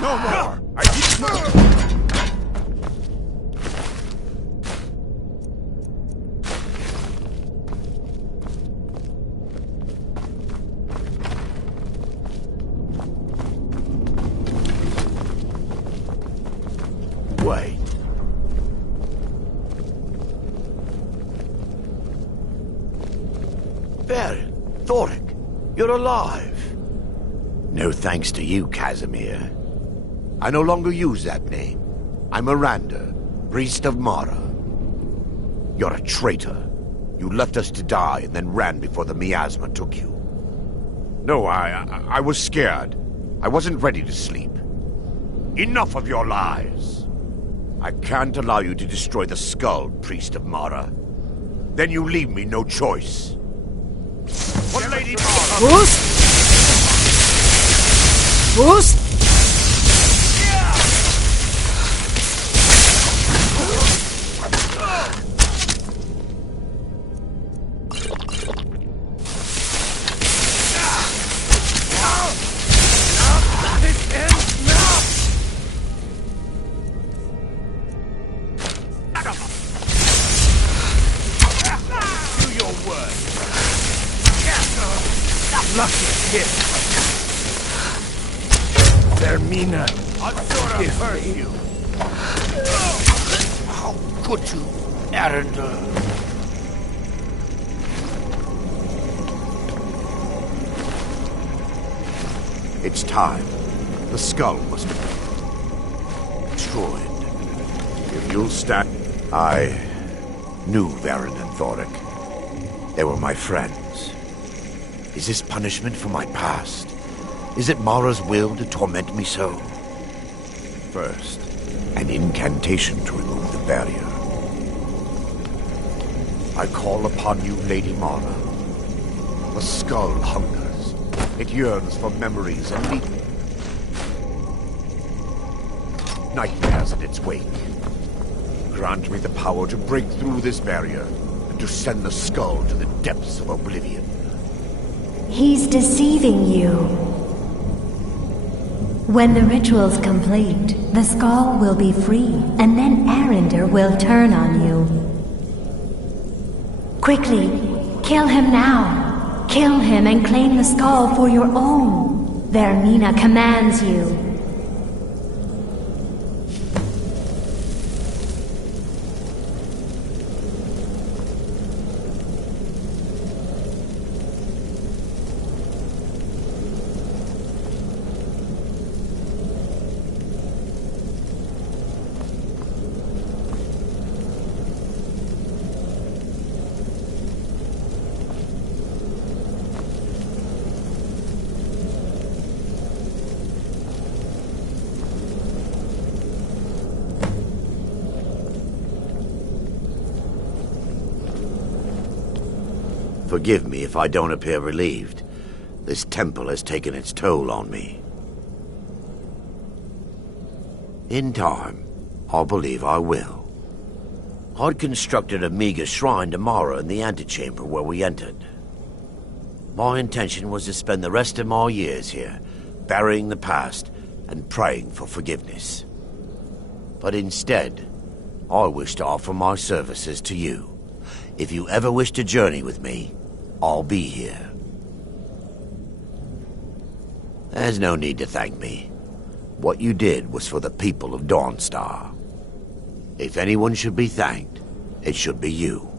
No more! I keep... Wait. Baron, Thoric, you're alive. No thanks to you, Casimir. I no longer use that name. I'm Miranda, priest of Mara. You're a traitor. You left us to die and then ran before the miasma took you. No, I was scared. I wasn't ready to sleep. Enough of your lies. I can't allow you to destroy the skull, Priest of Mara. Then you leave me no choice. What Lady Mara... Boost! Boost! Vermina, Forgive me. you. How could you, Arender? It's time. The skull must be destroyed. If you'll stand... I knew Varen and Thoric. They were my friends. Is this punishment for my past? Is it Mara's will to torment me so? First, an incantation to remove the barrier. I call upon you, Lady Mara. The skull hungers. It yearns for memories and nightmares in its wake. Grant me the power to break through this barrier and to send the skull to the depths of oblivion. He's deceiving you. When the ritual's complete, the skull will be free, and then Arender will turn on you. Quickly, kill him now. Kill him and claim the skull for your own. Vermina commands you. Forgive me if I don't appear relieved. This temple has taken its toll on me. In time, I believe I will. I'd constructed a meager shrine to Mara in the antechamber where we entered. My intention was to spend the rest of my years here, burying the past and praying for forgiveness. But instead, I wish to offer my services to you. If you ever wish to journey with me, I'll be here. There's no need to thank me. What you did was for the people of Dawnstar. If anyone should be thanked, it should be you.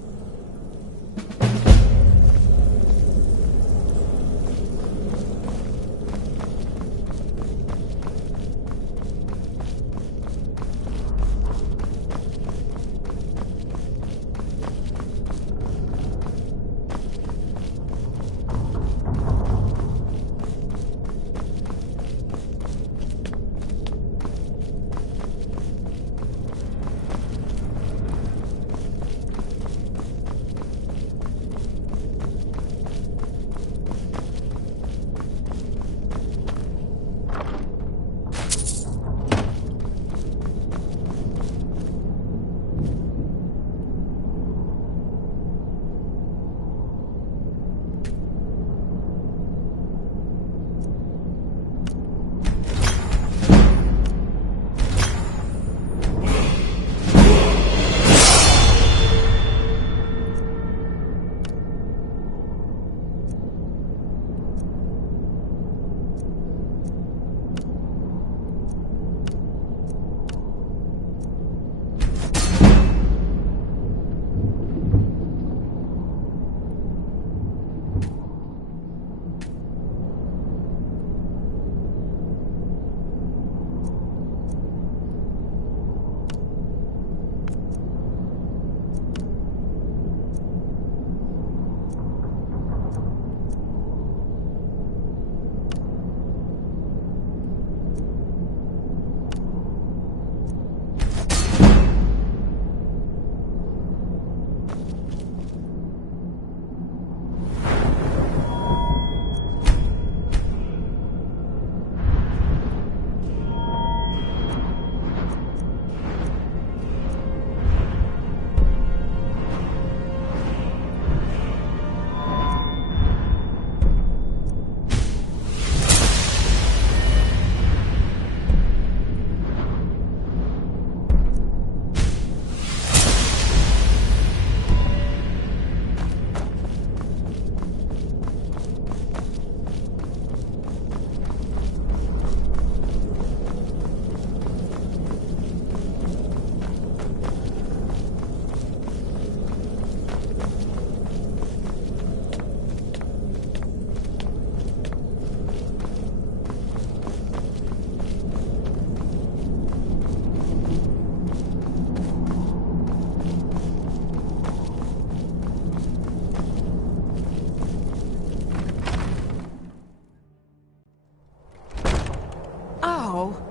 go?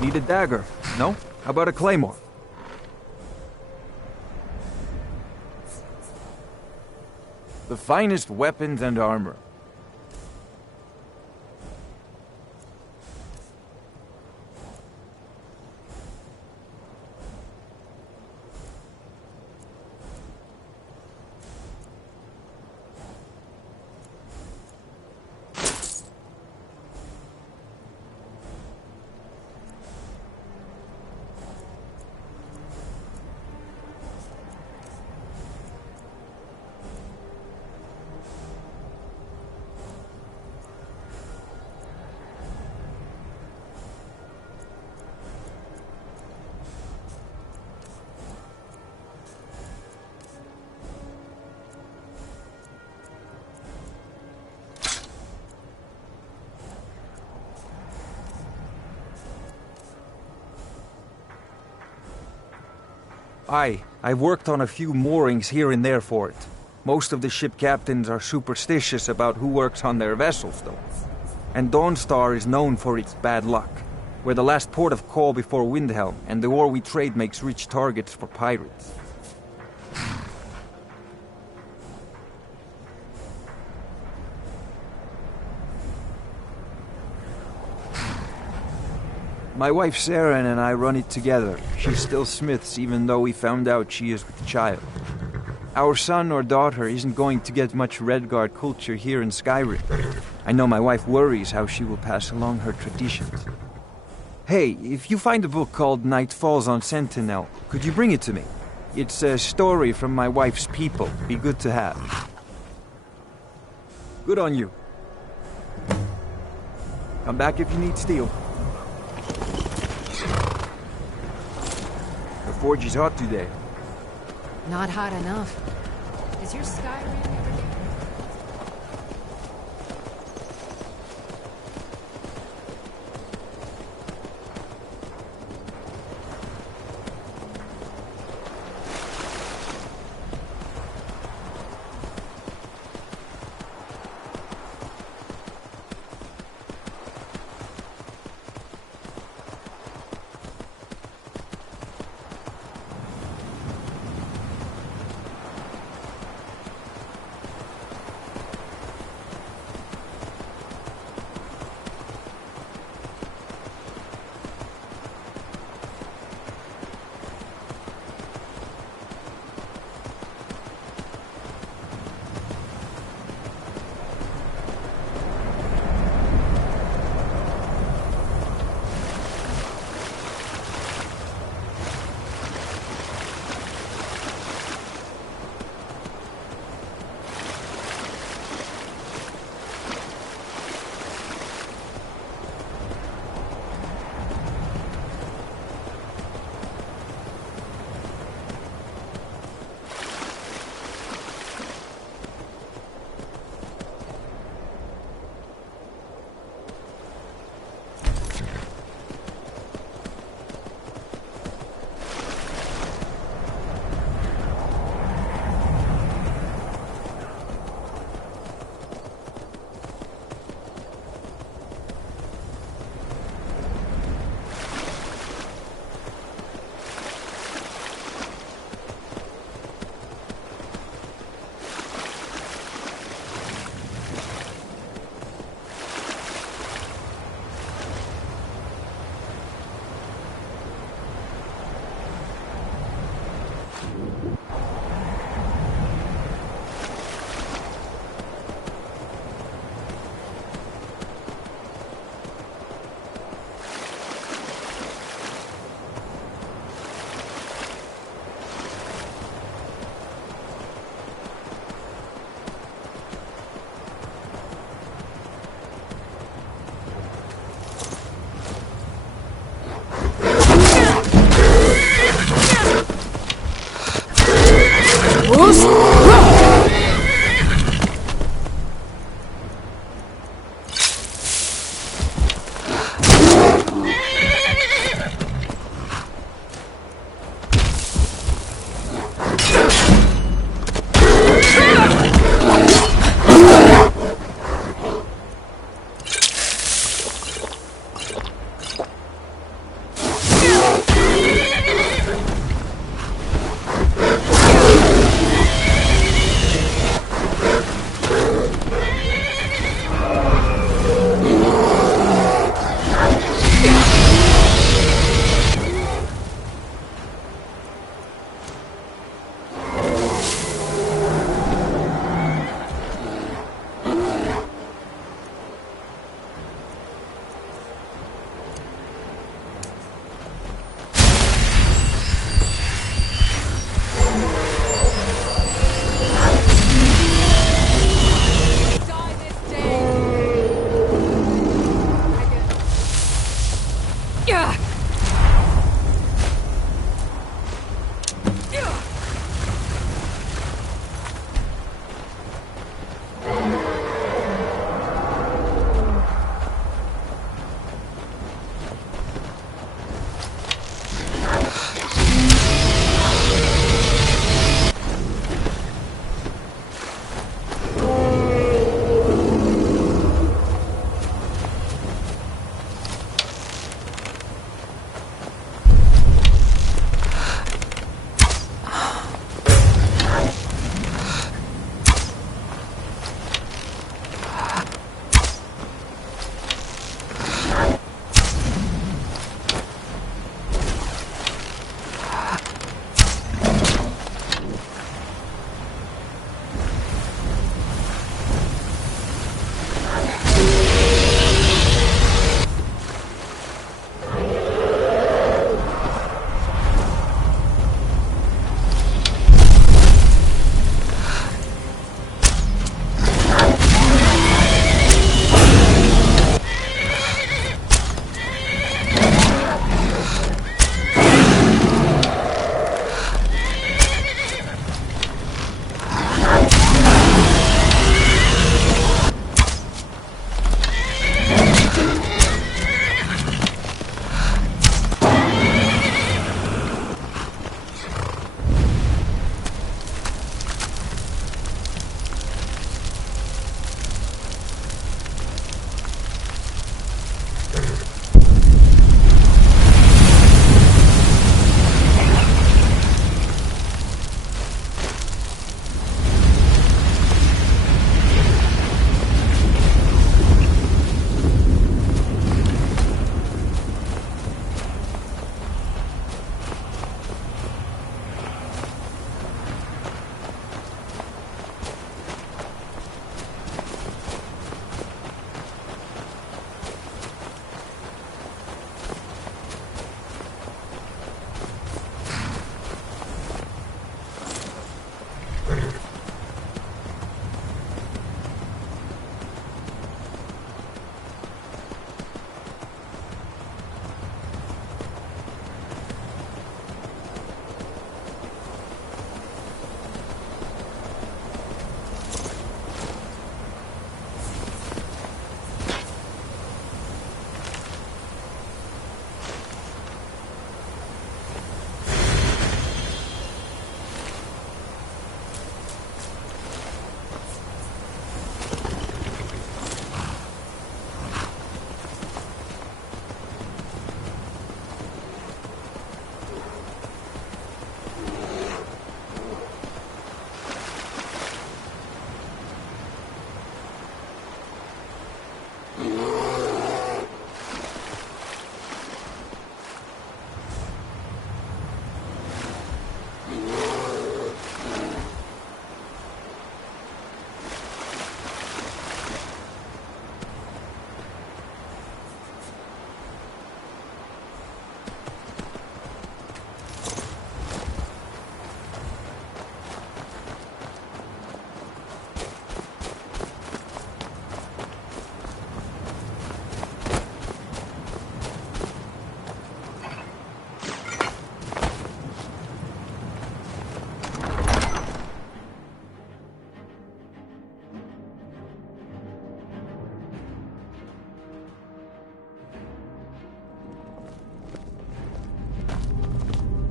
Need a dagger? No? How about a claymore? The finest weapons and armor. I've worked on a few moorings here and there for it. Most of the ship captains are superstitious about who works on their vessels, though. And Dawnstar is known for its bad luck. We're the last port of call before Windhelm, and the ore we trade makes rich targets for pirates. My wife Sarah and I run it together. She's still Smith's, even though we found out she is with child. Our son or daughter isn't going to get much Redguard culture here in Skyrim. I know my wife worries how she will pass along her traditions. Hey, if you find a book called Night Falls on Sentinel, could you bring it to me? It's a story from my wife's people. Be good to have. Good on you. Come back if you need steel. The forge is hot today. Not hot enough. Is your Skyrim ever getting...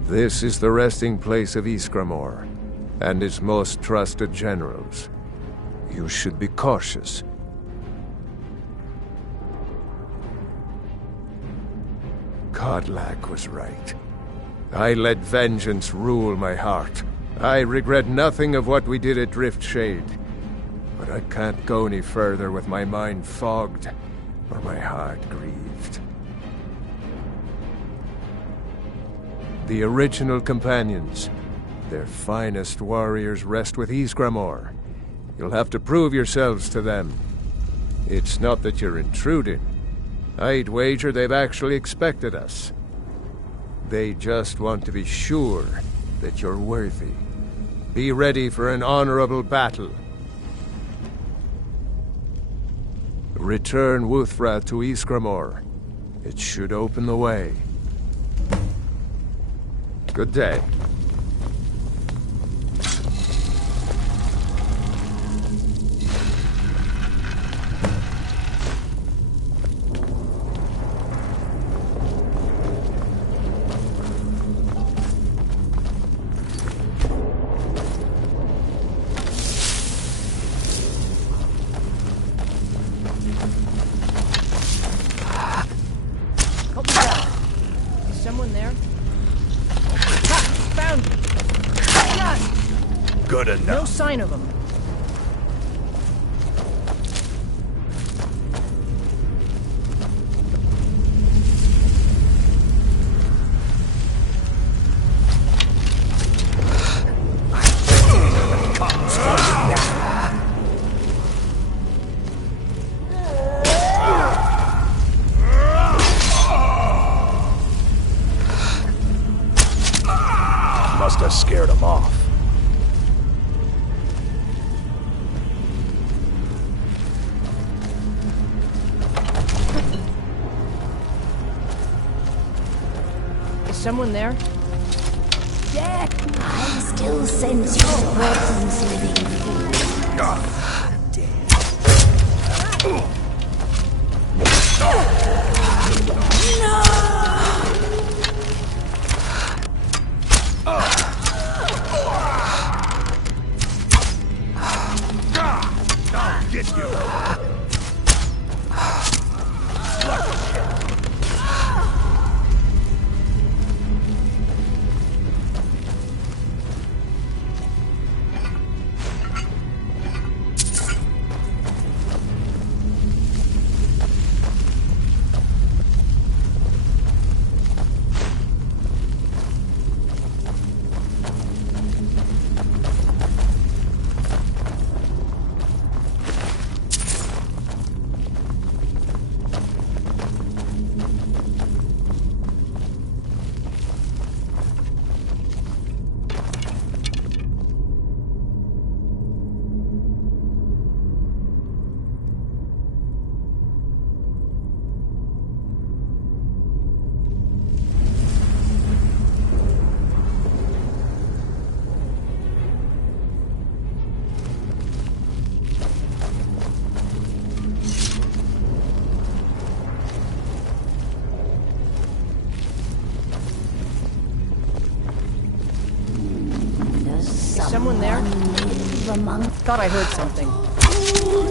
This is the resting place of Ysgramor, and its most trusted generals. You should be cautious. Kodlak was right. I let vengeance rule my heart. I regret nothing of what we did at Driftshade. But I can't go any further with my mind fogged, or my heart grieved. The original companions, their finest warriors, rest with Ysgramor. You'll have to prove yourselves to them. It's not that you're intruding. I'd wager they've actually expected us. They just want to be sure that you're worthy. Be ready for an honorable battle. Return Wuthra to Ysgramor. It should open the way. Good day. No sign of him. Must have scared him off. Someone there? Death! I still sense your presence, living fool. No! I'll get you! Someone there? Thought I heard something.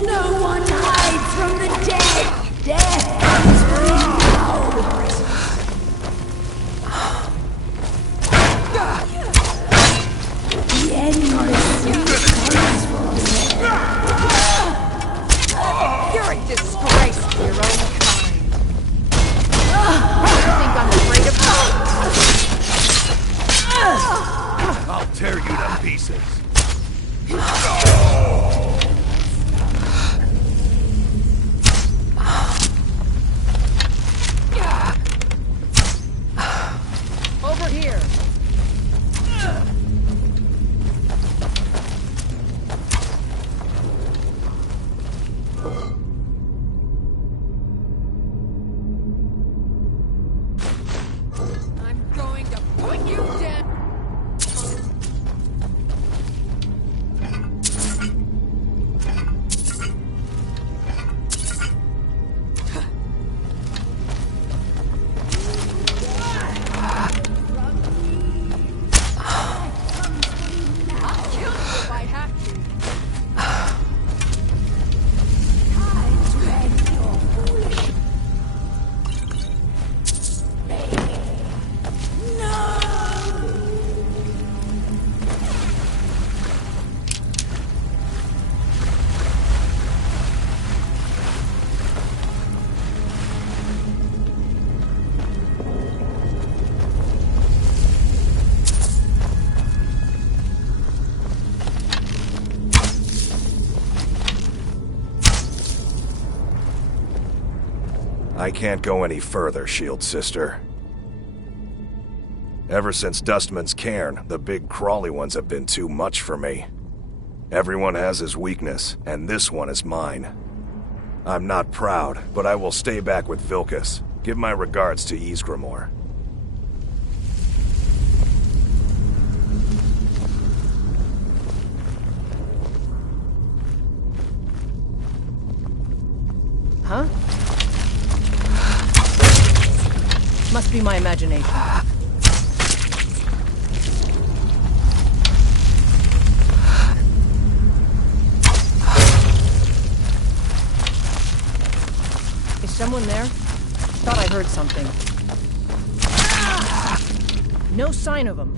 No one hides from the dead! Death comes for you now! The endless comes for you. You're a disgrace to your own kind. You think I'm afraid of you? I'll tear you to pieces. Over here. I'm going to put you down. I can't go any further, Shield Sister. Ever since Dustman's cairn, the big crawly ones have been too much for me. Everyone has his weakness, and this one is mine. I'm not proud, but I will stay back with Vilkas. Give my regards to Ysgramor. Huh? Must be my imagination. Is someone there? Thought I heard something. No sign of him.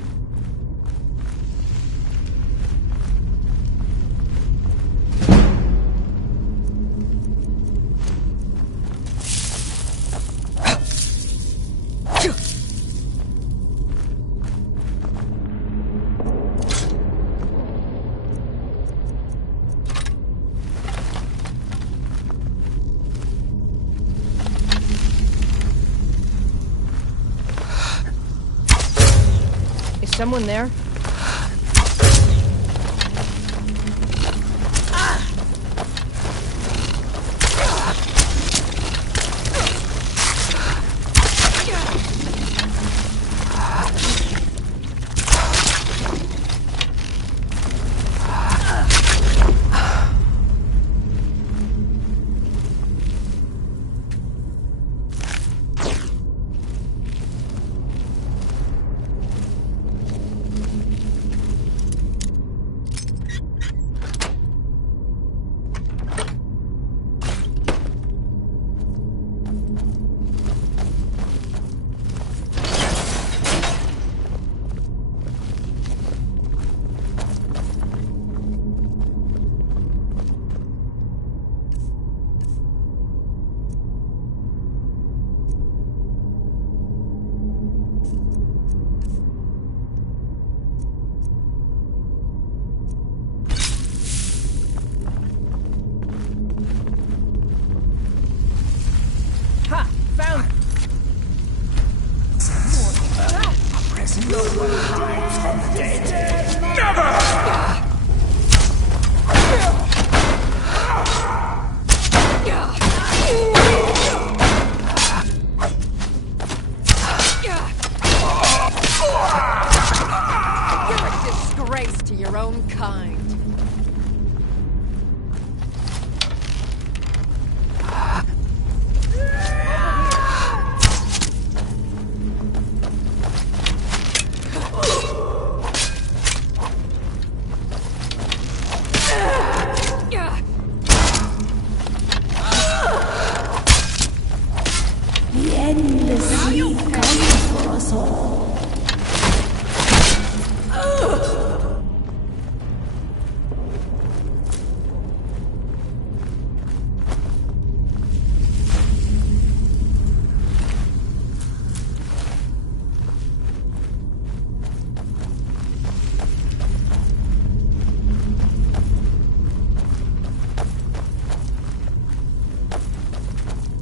Someone there?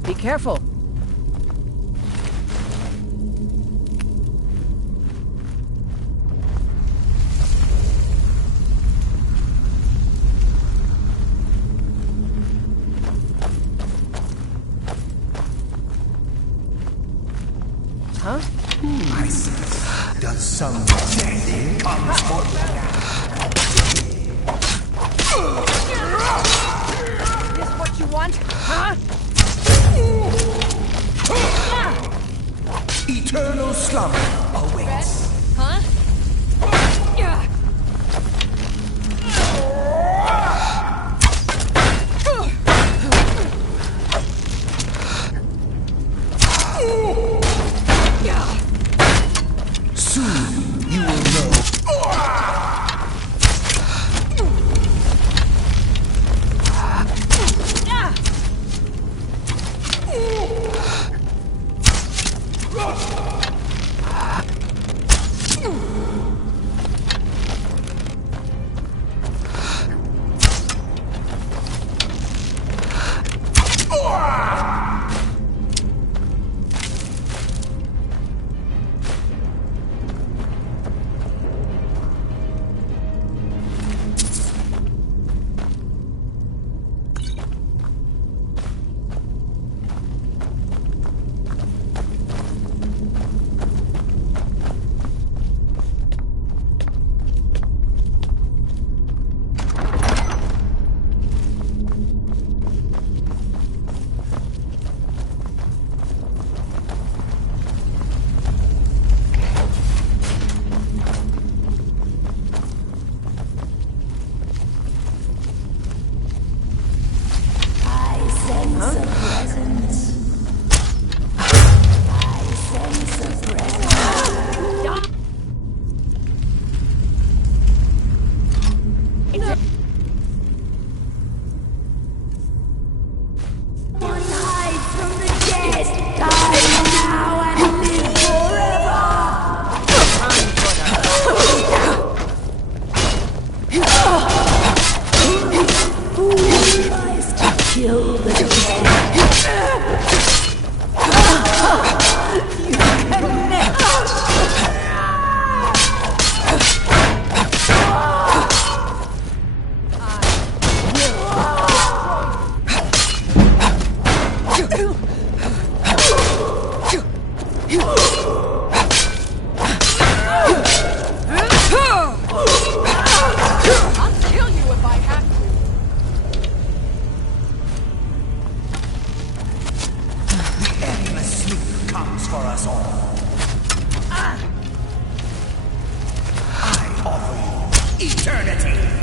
Be careful. Huh? I see. Does someone say comes for This what you want? Huh? Eternal slumber awaits. Huh? Soon you will know. eternity.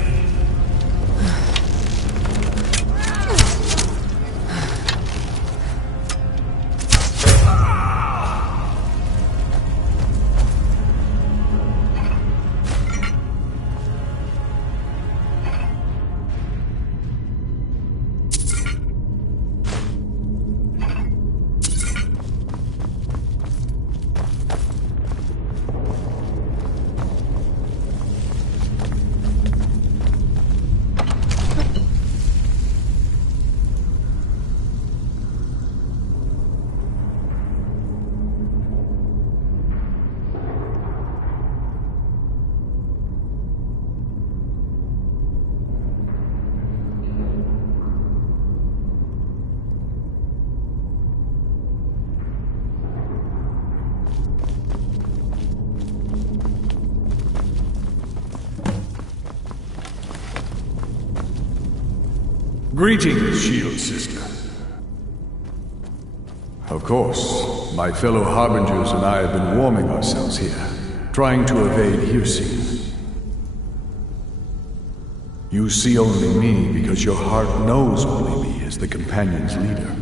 Greetings, Shield Sister. Of course, my fellow Harbingers and I have been warming ourselves here, trying to evade Hircine. You see only me because your heart knows only me as the Companion's leader.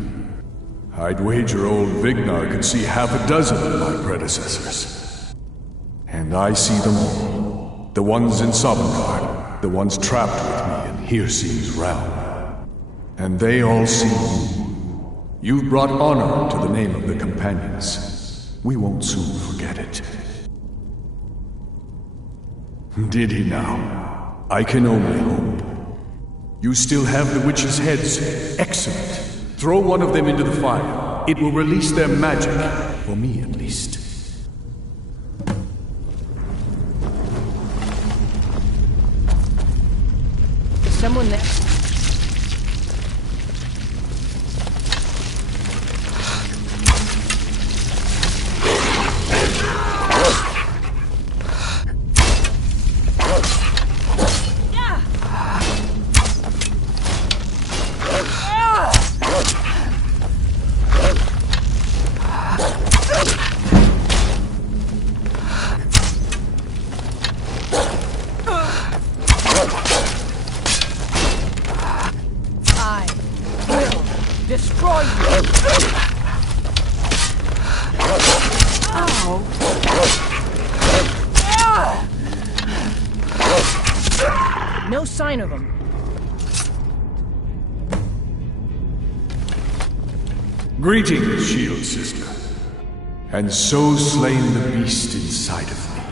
I'd wager old Vignar could see half a dozen of my predecessors. And I see them all. The ones in Sovngarde, the ones trapped with me in Hircine's realm. And they all see you. You've brought honor to the name of the Companions. We won't soon forget it. Did he now? I can only hope. You still have the witches' heads. Excellent. Throw one of them into the fire. It will release their magic. For me, at least. Is someone there? Destroy you! Ow! No sign of him. Greetings, Shield Sister. And so slain the beast inside of me.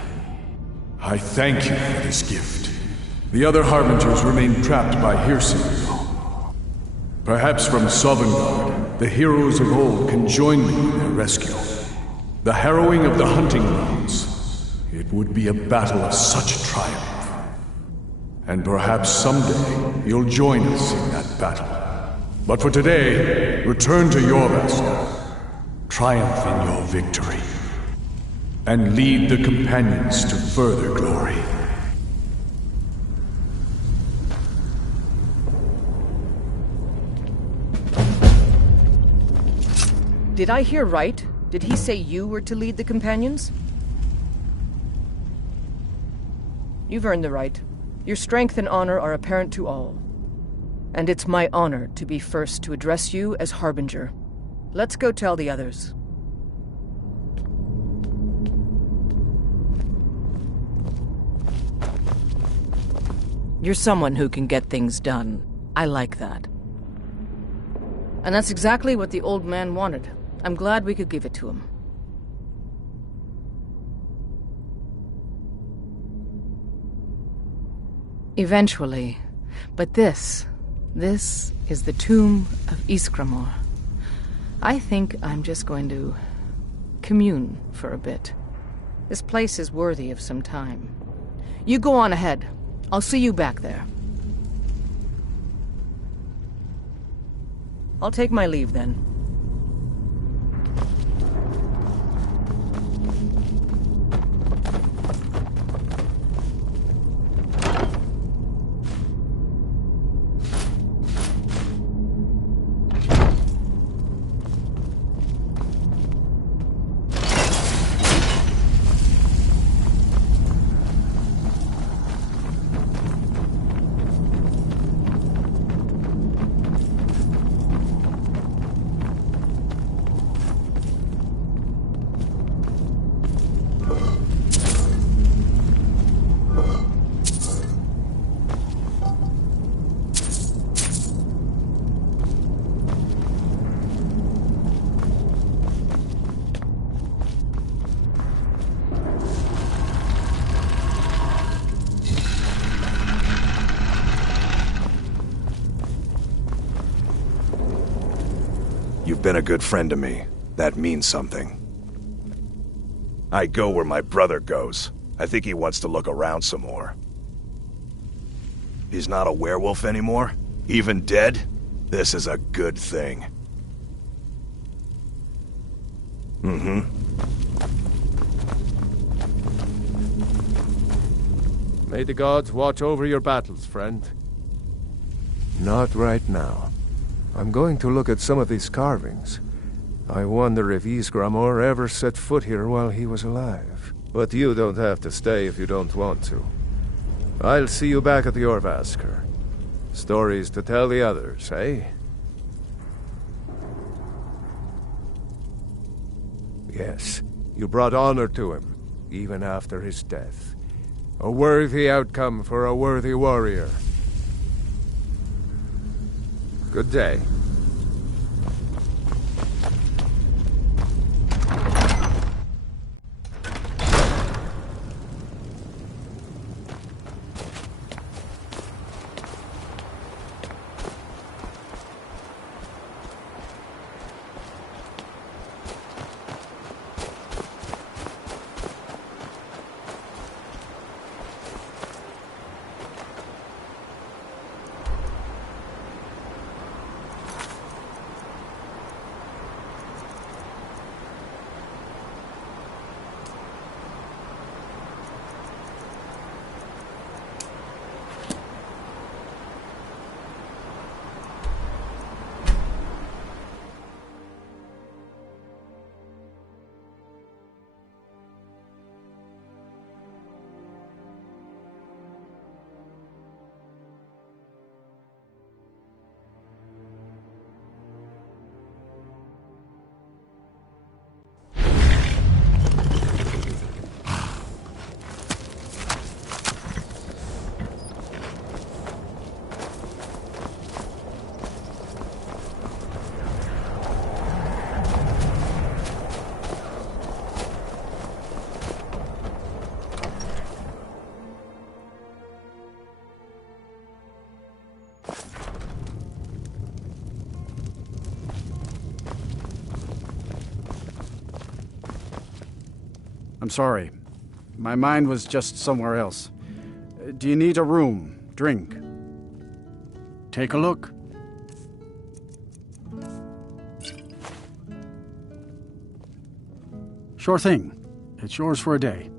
I thank you for this gift. The other Harbingers remain trapped by Hircine. Perhaps from Sovngarde, the heroes of old can join me in their rescue. The harrowing of the hunting grounds. It would be a battle of such triumph. And perhaps someday you'll join us in that battle. But for today, return to your master. Triumph in your victory. And lead the Companions to further glory. Did I hear right? Did he say you were to lead the Companions? You've earned the right. Your strength and honor are apparent to all. And it's my honor to be first to address you as Harbinger. Let's go tell the others. You're someone who can get things done. I like that. And that's exactly what the old man wanted. I'm glad we could give it to him. Eventually. But this is the tomb of Iskramor. I think I'm just going to commune for a bit. This place is worthy of some time. You go on ahead. I'll see you back there. I'll take my leave then. You've been a good friend to me. That means something. I go where my brother goes. I think he wants to look around some more. He's not a werewolf anymore? Even dead? This is a good thing. Mm-hmm. May the gods watch over your battles, friend. Not right now. I'm going to look at some of these carvings. I wonder if Ysgramor ever set foot here while he was alive. But you don't have to stay if you don't want to. I'll see you back at the Orvasker. Stories to tell the others, eh? Yes, you brought honor to him, even after his death. A worthy outcome for a worthy warrior. Good day. I'm sorry. My mind was just somewhere else. Do you need a room? Drink? Take a look. Sure thing. It's yours for a day.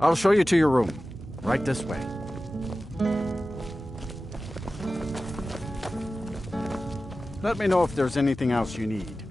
I'll show you to your room. Right this way. Let me know if there's anything else you need.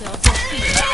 yourselves a feast.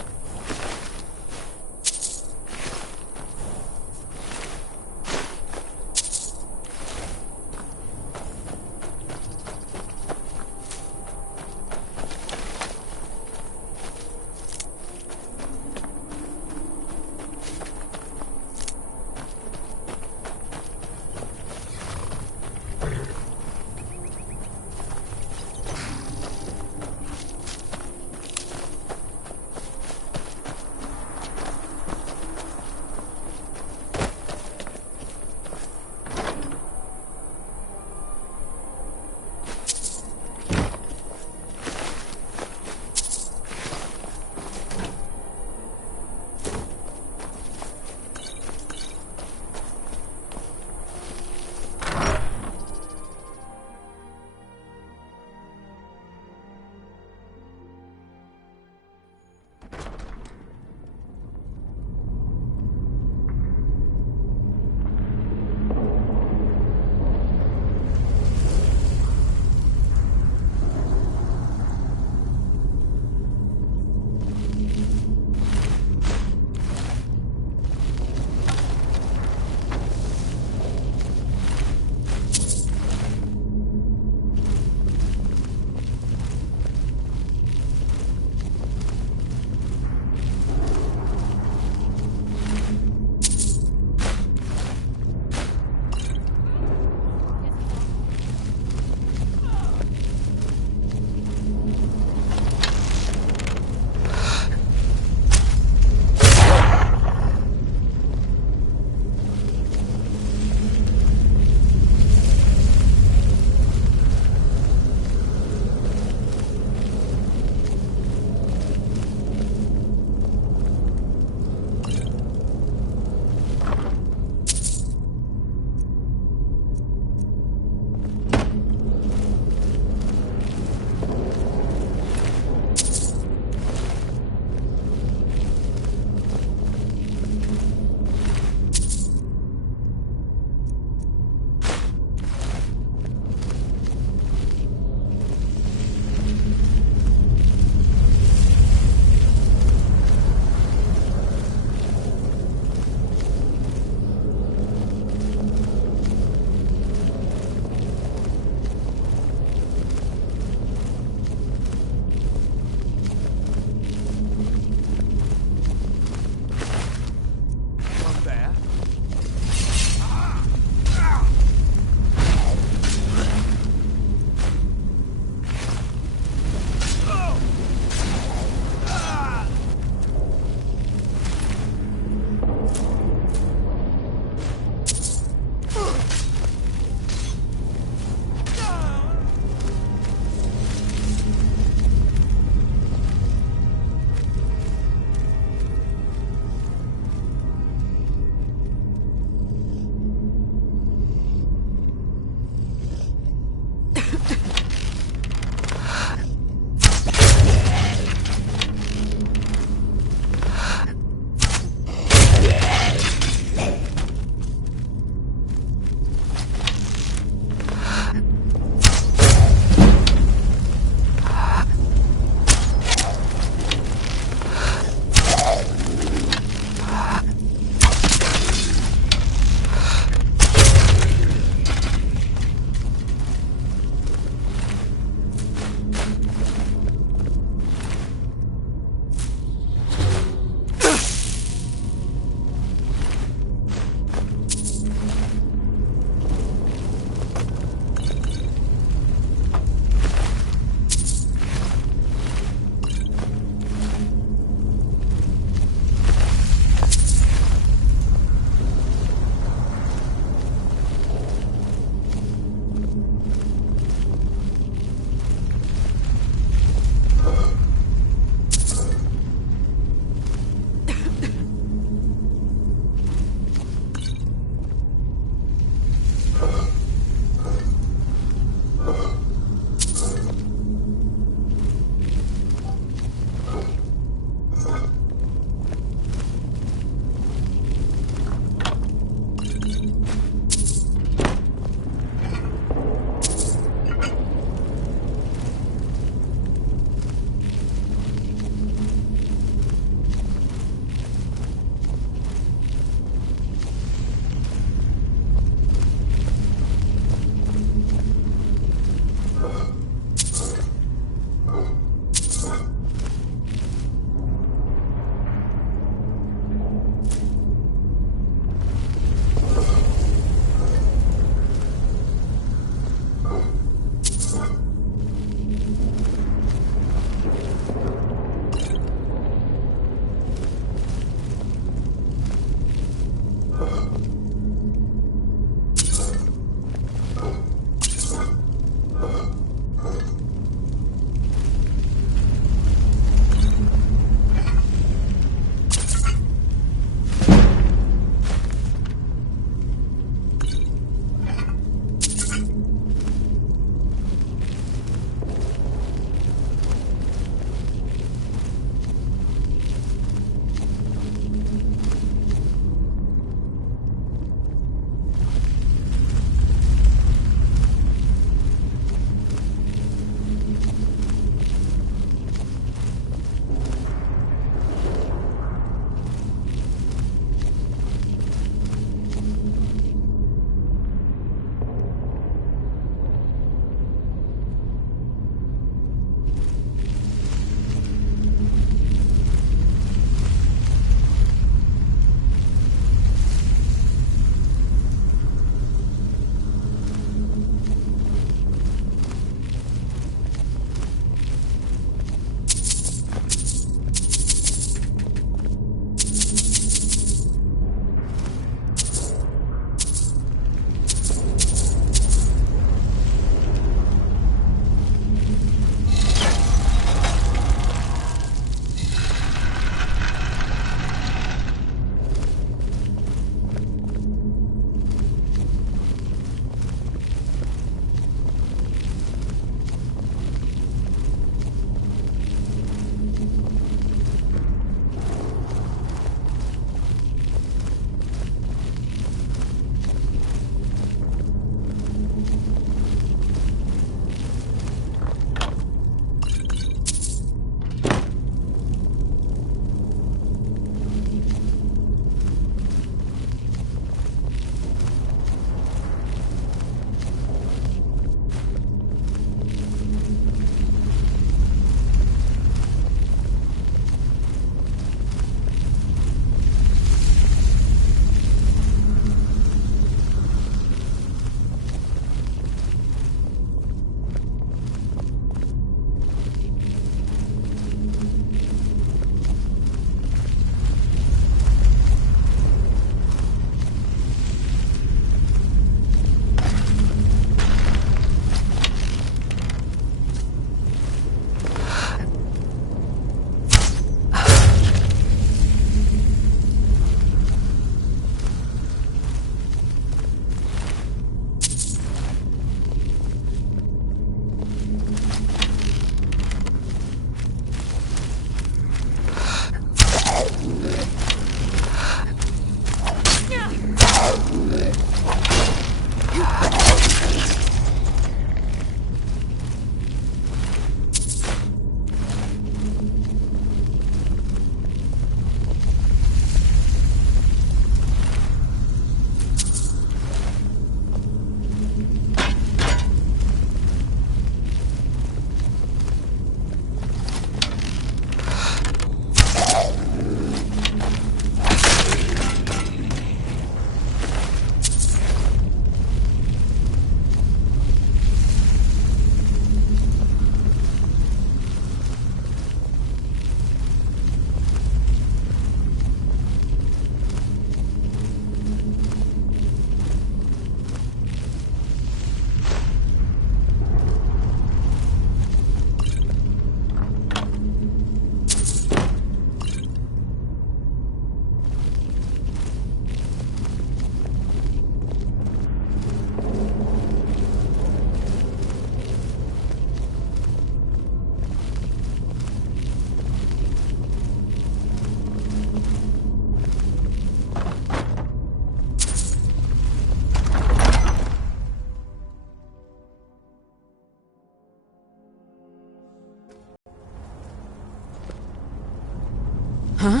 Huh?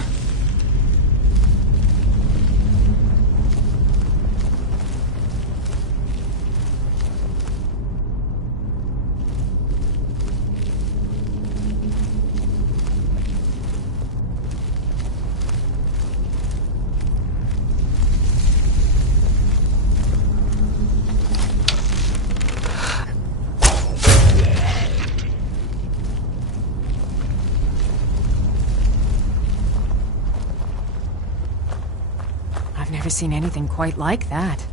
I've never seen anything quite like that.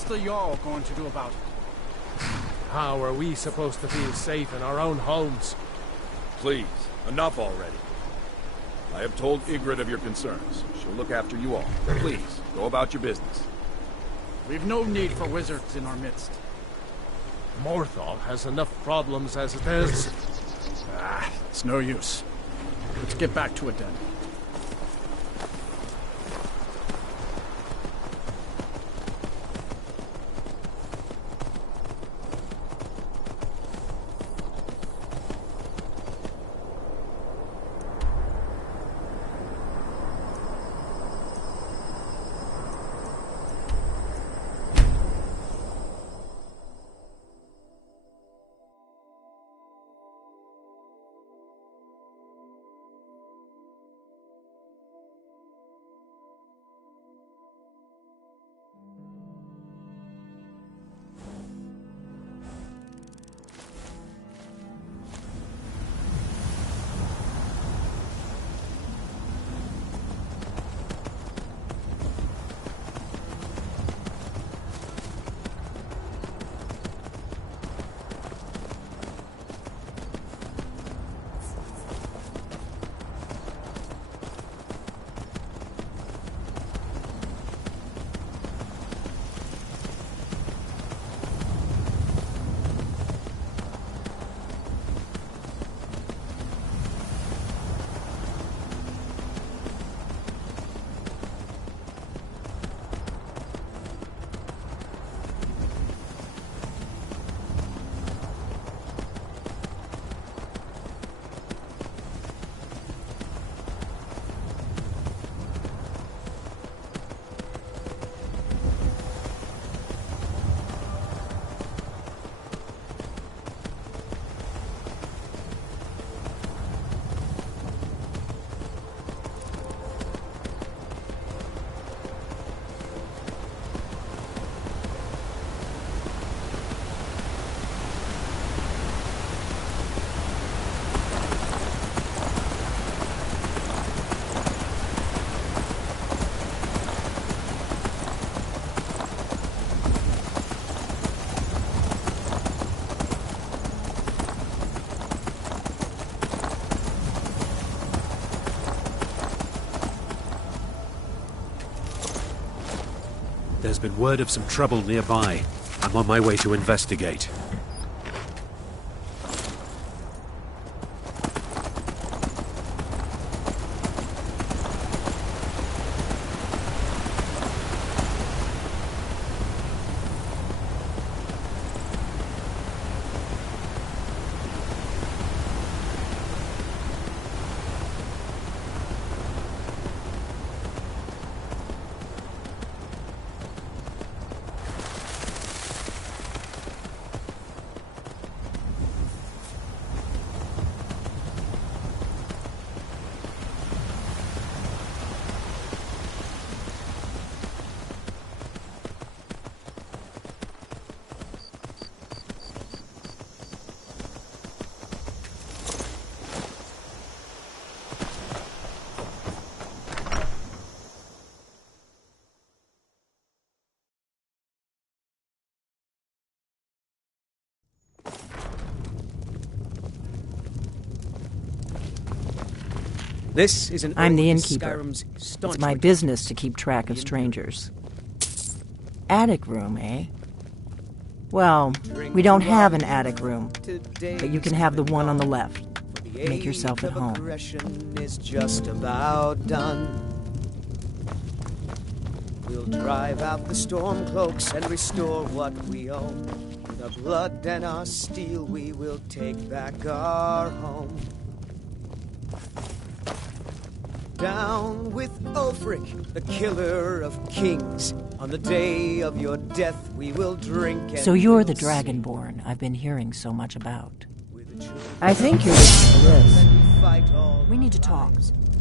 What's the Jarl going to do about it? How are we supposed to feel safe in our own homes? Please, enough already. I have told Ygritte of your concerns. She'll look after you all. Please, go about your business. We've no need for wizards in our midst. Morthal has enough problems as it is. It's no use. Let's get back to it then. There's been word of some trouble nearby. I'm on my way to investigate. This is an I'm the Overwatch innkeeper. Skyrim's It's staunch my witness. business to keep track of strangers. Attic room, eh? Well, we don't have an attic room, but you can have the one on the left. Make yourself at home. Aggression is just about done. We'll drive out the storm cloaks and restore what we own. With our blood and our steel, we will take back our home. Down with Ulfric, the killer of kings. On the day of your death, we will drink and So you're the we'll sing. Dragonborn I've been hearing so much about. I think you're listening to this. We need to talk.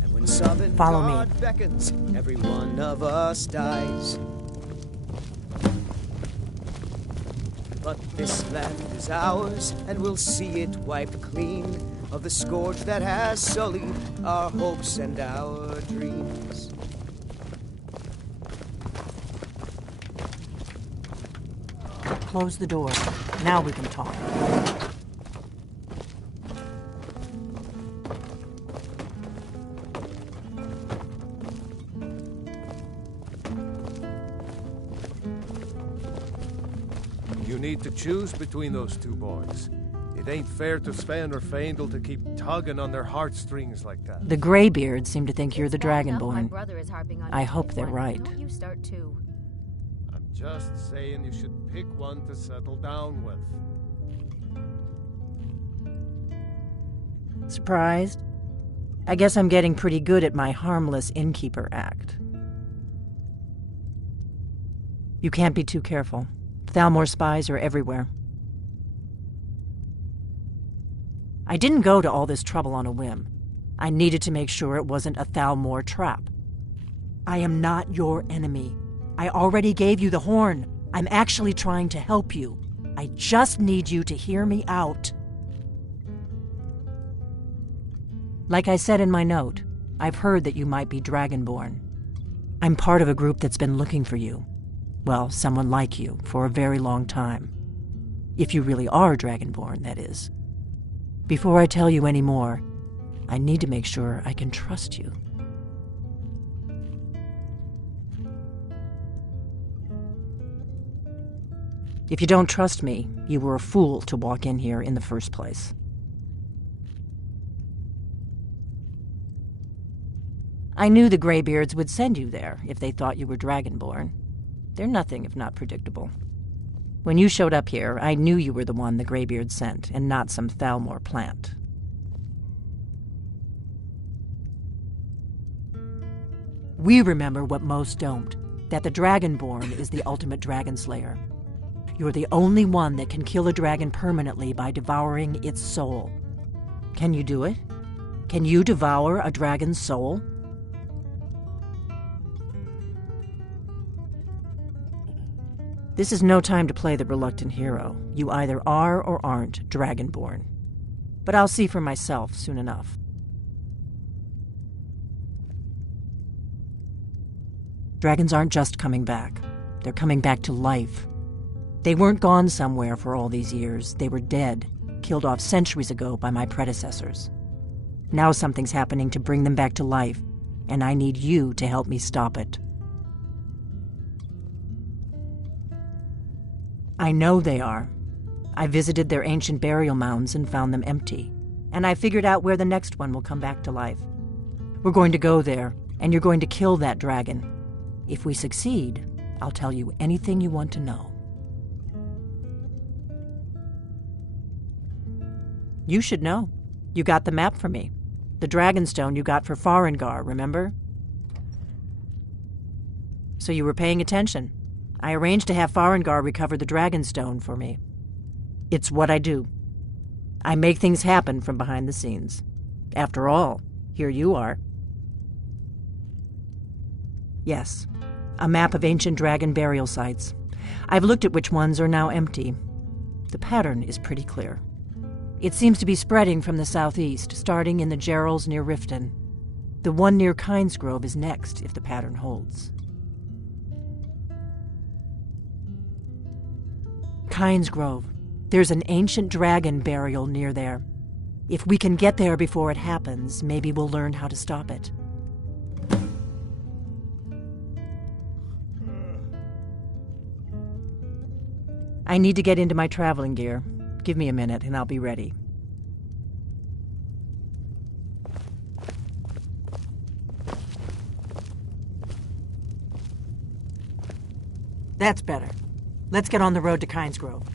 And when Sovngarde Follow me. beckons, every one of us dies. But this land is ours, and we'll see it wiped clean of the scourge that has sullied our hopes and our dreams. Close the door. Now we can talk. You need to choose between those two boys. It ain't fair to Sven or Faendal to keep tugging on their heartstrings like that. The Greybeards seem to think you're the Dragonborn. I hope they're right. Don't you start too. I'm just saying you should pick one to settle down with. Surprised? I guess I'm getting pretty good at my harmless innkeeper act. You can't be too careful. Thalmor spies are everywhere. I didn't go to all this trouble on a whim. I needed to make sure it wasn't a Thalmor trap. I am not your enemy. I already gave you the horn. I'm actually trying to help you. I just need you to hear me out. Like I said in my note, I've heard that you might be Dragonborn. I'm part of a group that's been looking for you. Well, someone like you, for a very long time. If you really are Dragonborn, that is. Before I tell you any more, I need to make sure I can trust you. If you don't trust me, you were a fool to walk in here in the first place. I knew the Greybeards would send you there if they thought you were Dragonborn. They're nothing if not predictable. When you showed up here, I knew you were the one the Greybeards sent, and not some Thalmor plant. We remember what most don't, that the Dragonborn is the ultimate dragon slayer. You're the only one that can kill a dragon permanently by devouring its soul. Can you do it? Can you devour a dragon's soul? This is no time to play the reluctant hero. You either are or aren't Dragonborn. But I'll see for myself soon enough. Dragons aren't just coming back. They're coming back to life. They weren't gone somewhere for all these years. They were dead, killed off centuries ago by my predecessors. Now something's happening to bring them back to life, and I need you to help me stop it. I know they are. I visited their ancient burial mounds and found them empty. And I figured out where the next one will come back to life. We're going to go there, and you're going to kill that dragon. If we succeed, I'll tell you anything you want to know. You should know. You got the map for me. The Dragonstone you got for Farengar, remember? So you were paying attention. I arranged to have Farengar recover the Dragonstone for me. It's what I do. I make things happen from behind the scenes. After all, here you are. Yes, a map of ancient dragon burial sites. I've looked at which ones are now empty. The pattern is pretty clear. It seems to be spreading from the southeast, starting in the Gerals near Riften. The one near Kynesgrove is next, if the pattern holds. Kynesgrove. There's an ancient dragon burial near there. If we can get there before it happens, maybe we'll learn how to stop it. I need to get into my traveling gear. Give me a minute and I'll be ready. That's better. Let's get on the road to Kynesgrove.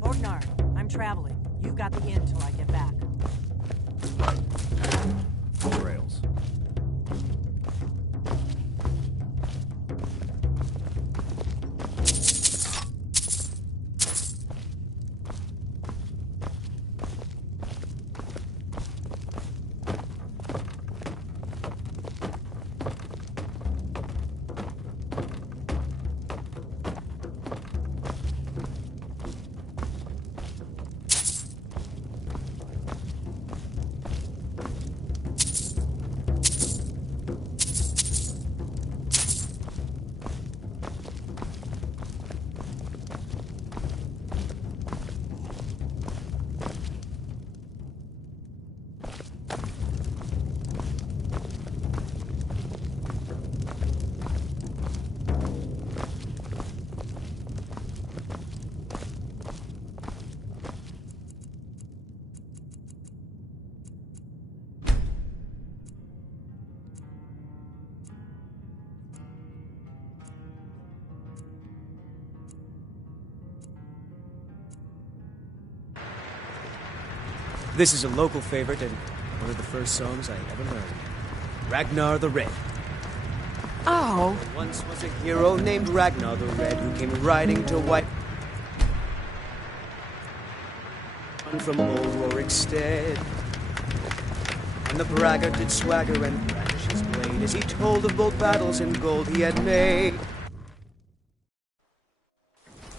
Orgnar, I'm traveling. You've got the inn till I get back. Rails. This is a local favorite and one of the first songs I ever learned. Ragnar the Red. Oh. There once was a hero named Ragnar the Red who came riding to wipe from old Rorikstead. And the braggart did swagger and brandish his blade as he told of bold battles and gold he had made.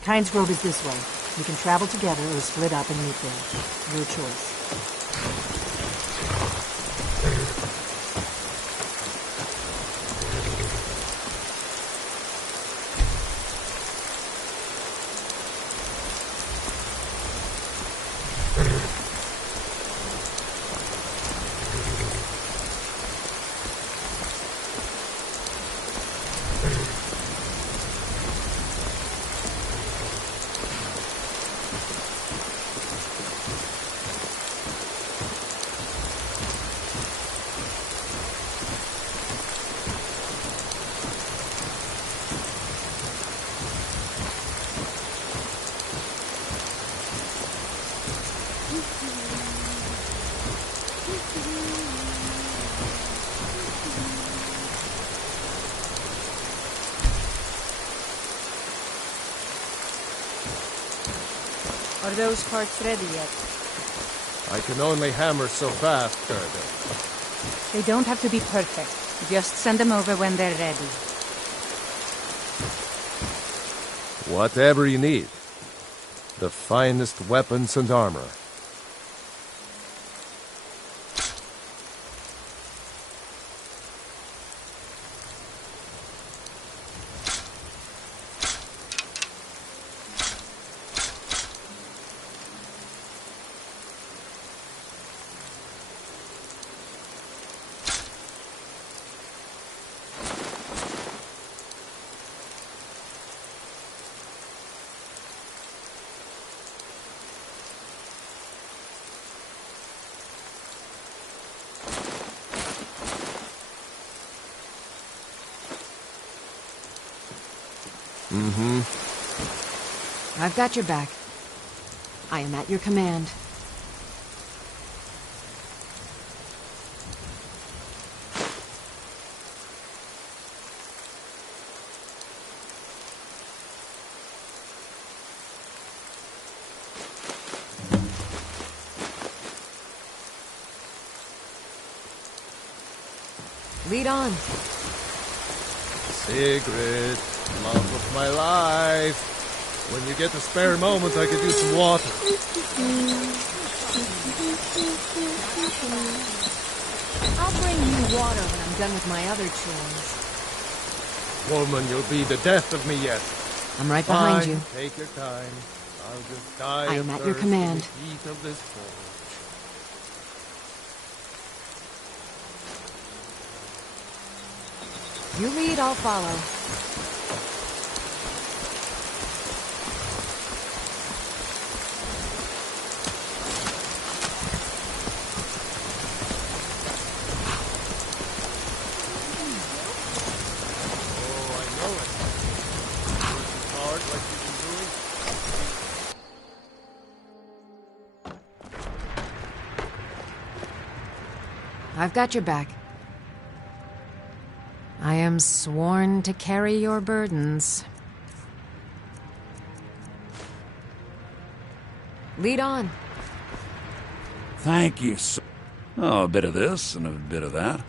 Kynes Grove is this way. We can travel together or split up and meet there. Your choice. Are those carts ready yet? I can only hammer so fast, Durden. They don't have to be perfect. Just send them over when they're ready. Whatever you need. The finest weapons and armor. I've got your back. I am at your command. Lead on. Sigrid, love of my life. When you get a spare moment, I could use some water. I'll bring you water when I'm done with my other chores. Woman, you'll be the death of me yet. I'm right behind you. Take your time. I'll just die I am at your command. in the heat of this forge. You lead, I'll follow. I've got your back. I am sworn to carry your burdens. Lead on. Thank you, sir. Oh, a bit of this and a bit of that.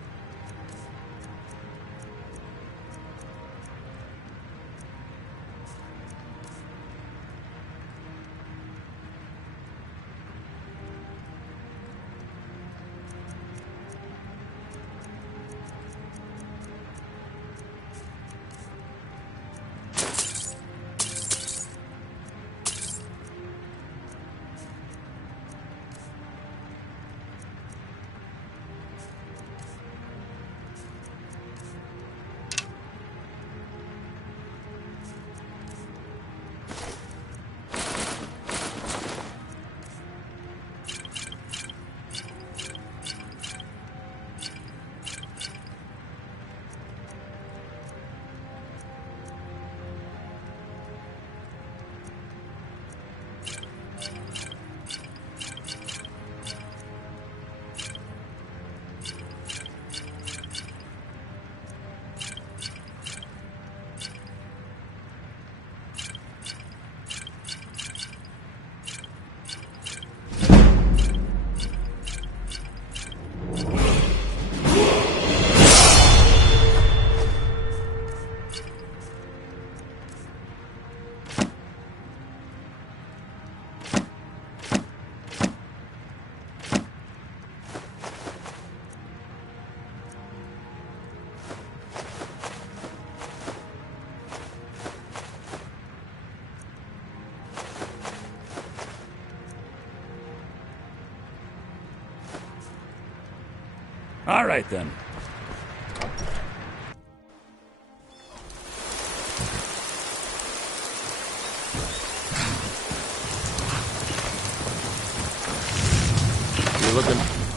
All right, then.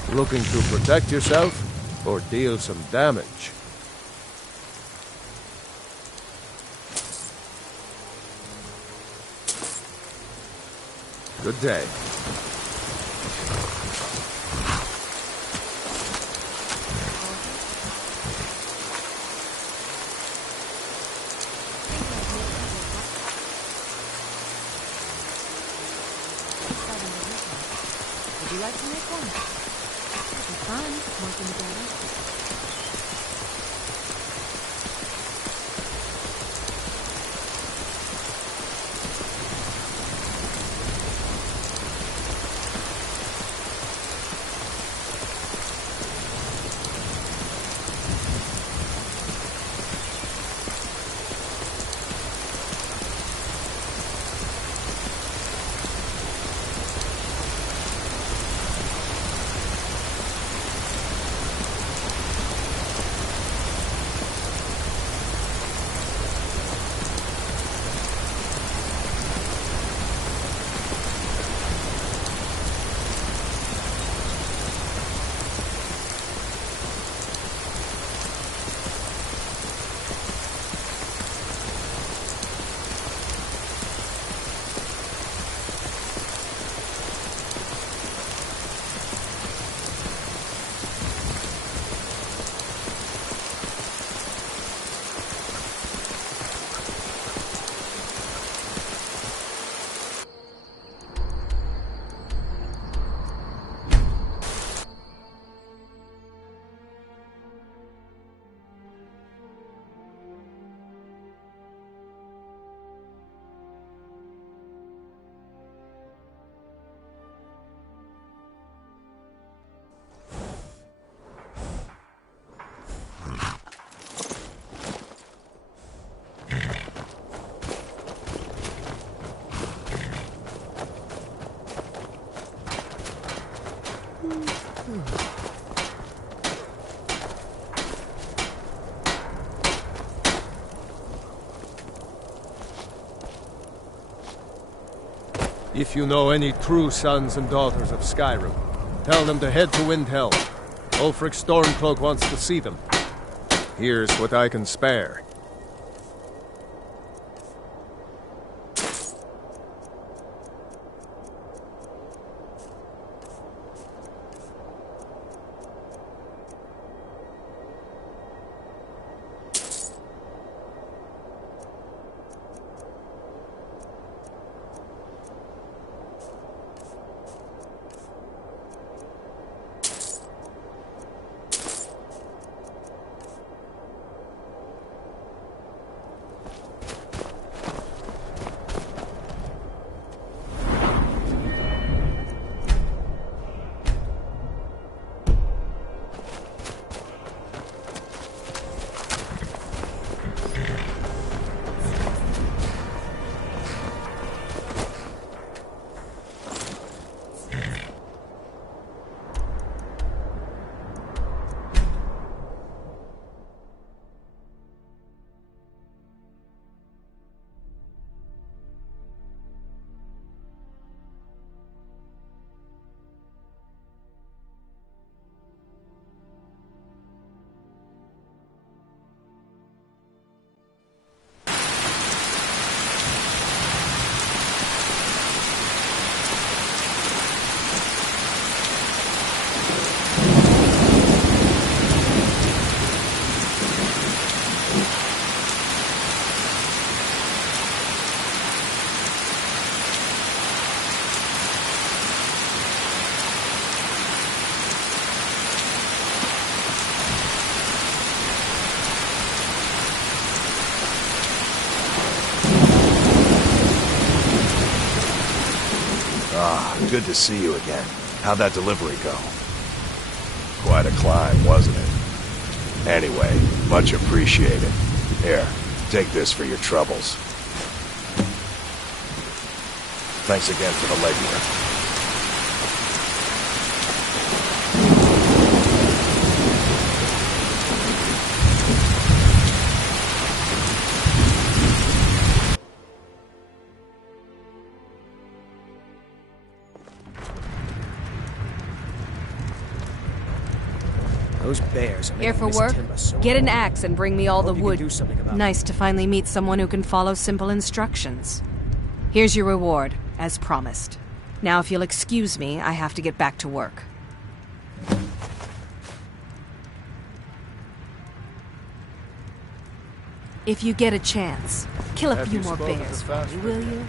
You looking to protect yourself or deal some damage? Good day. Would you like to make one? It'd be fun, working together. If you know any true sons and daughters of Skyrim, tell them to head to Windhelm. Ulfric Stormcloak wants to see them. Here's what I can spare. Good to see you again. How'd that delivery go? Quite a climb, wasn't it? Anyway, much appreciated. Here, take this for your troubles. Thanks again for the legwork. those bears are Here making for this work? timber so Get an hard. axe and bring me all the Hope you can wood. do something about Nice to finally meet someone who can follow simple instructions. Here's your reward, as promised. Now, if you'll excuse me, I have to get back to work. If you get a chance, kill a Have few you more spoken bears to for me, Faster? will you?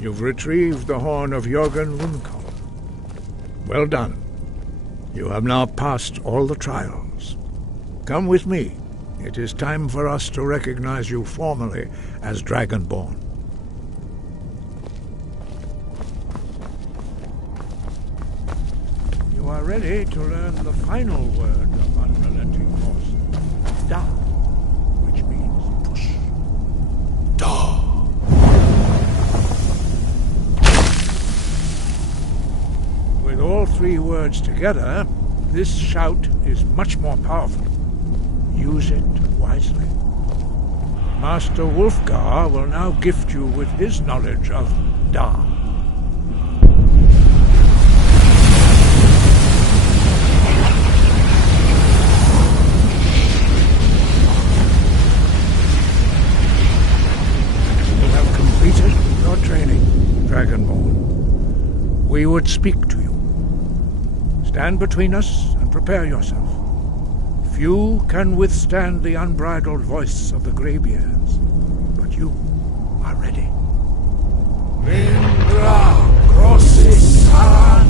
You've retrieved the horn of Jörgen Wunkel. Well done. You have now passed all the trials. Come with me. It is time for us to recognize you formally as Dragonborn. You are ready to learn the final word of unrelenting force. Da, which means push. Da. With all three words together, this shout is much more powerful. Use it wisely. Master Wulfgar will now gift you with his knowledge of Da. You have completed your training, Dragonborn. We would speak to you. Stand between us and prepare yourself. Few can withstand the unbridled voice of the Greybeards, but you are ready. Lindra Grossisan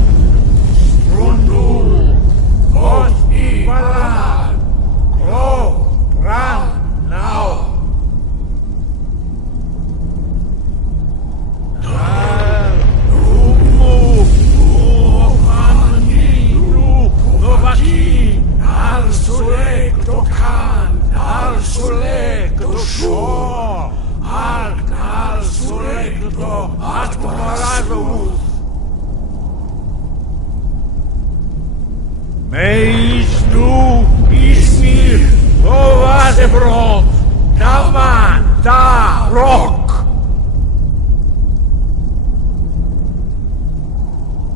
Grundul Mothi Balan Gro Bran now. Meis du ismir Ovadebron Daman da Rock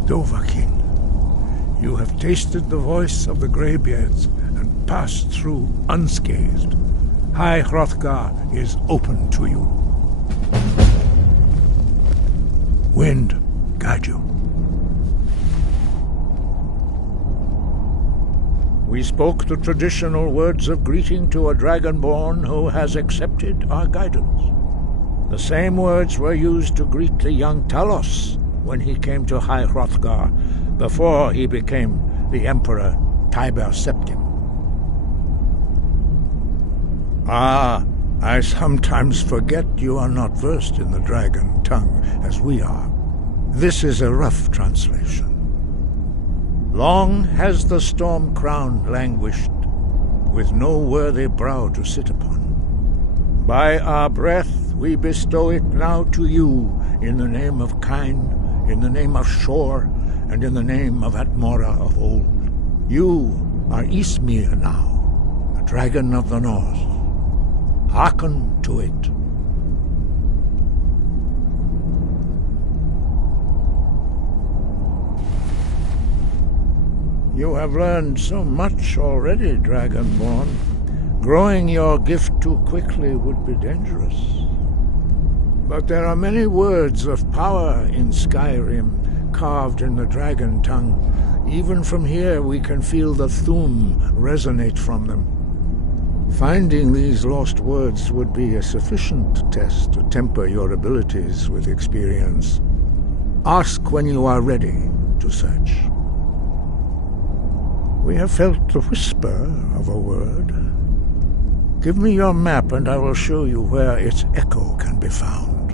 Dovahkiin, you have tasted the voice of the Greybeards and passed through unscathed. High Hrothgar is open to you. Wind, guide you. We spoke the traditional words of greeting to a Dragonborn who has accepted our guidance. The same words were used to greet the young Talos when he came to High Hrothgar before he became the Emperor Tiber Septim. Ah, I sometimes forget you are not versed in the dragon tongue as we are. This is a rough translation. Long has the storm crown languished, with no worthy brow to sit upon. By our breath we bestow it now to you, in the name of Kyne, in the name of Shor, and in the name of Atmora of old. You are Ysmir now, the dragon of the north. Hearken to it. You have learned so much already, Dragonborn. Growing your gift too quickly would be dangerous. But there are many words of power in Skyrim, carved in the dragon tongue. Even from here we can feel the Thum resonate from them. Finding these lost words would be a sufficient test to temper your abilities with experience. Ask when you are ready to search. We have felt the whisper of a word. Give me your map and I will show you where its echo can be found.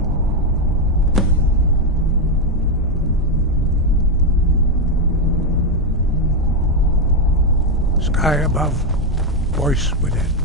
Sky above, voice within.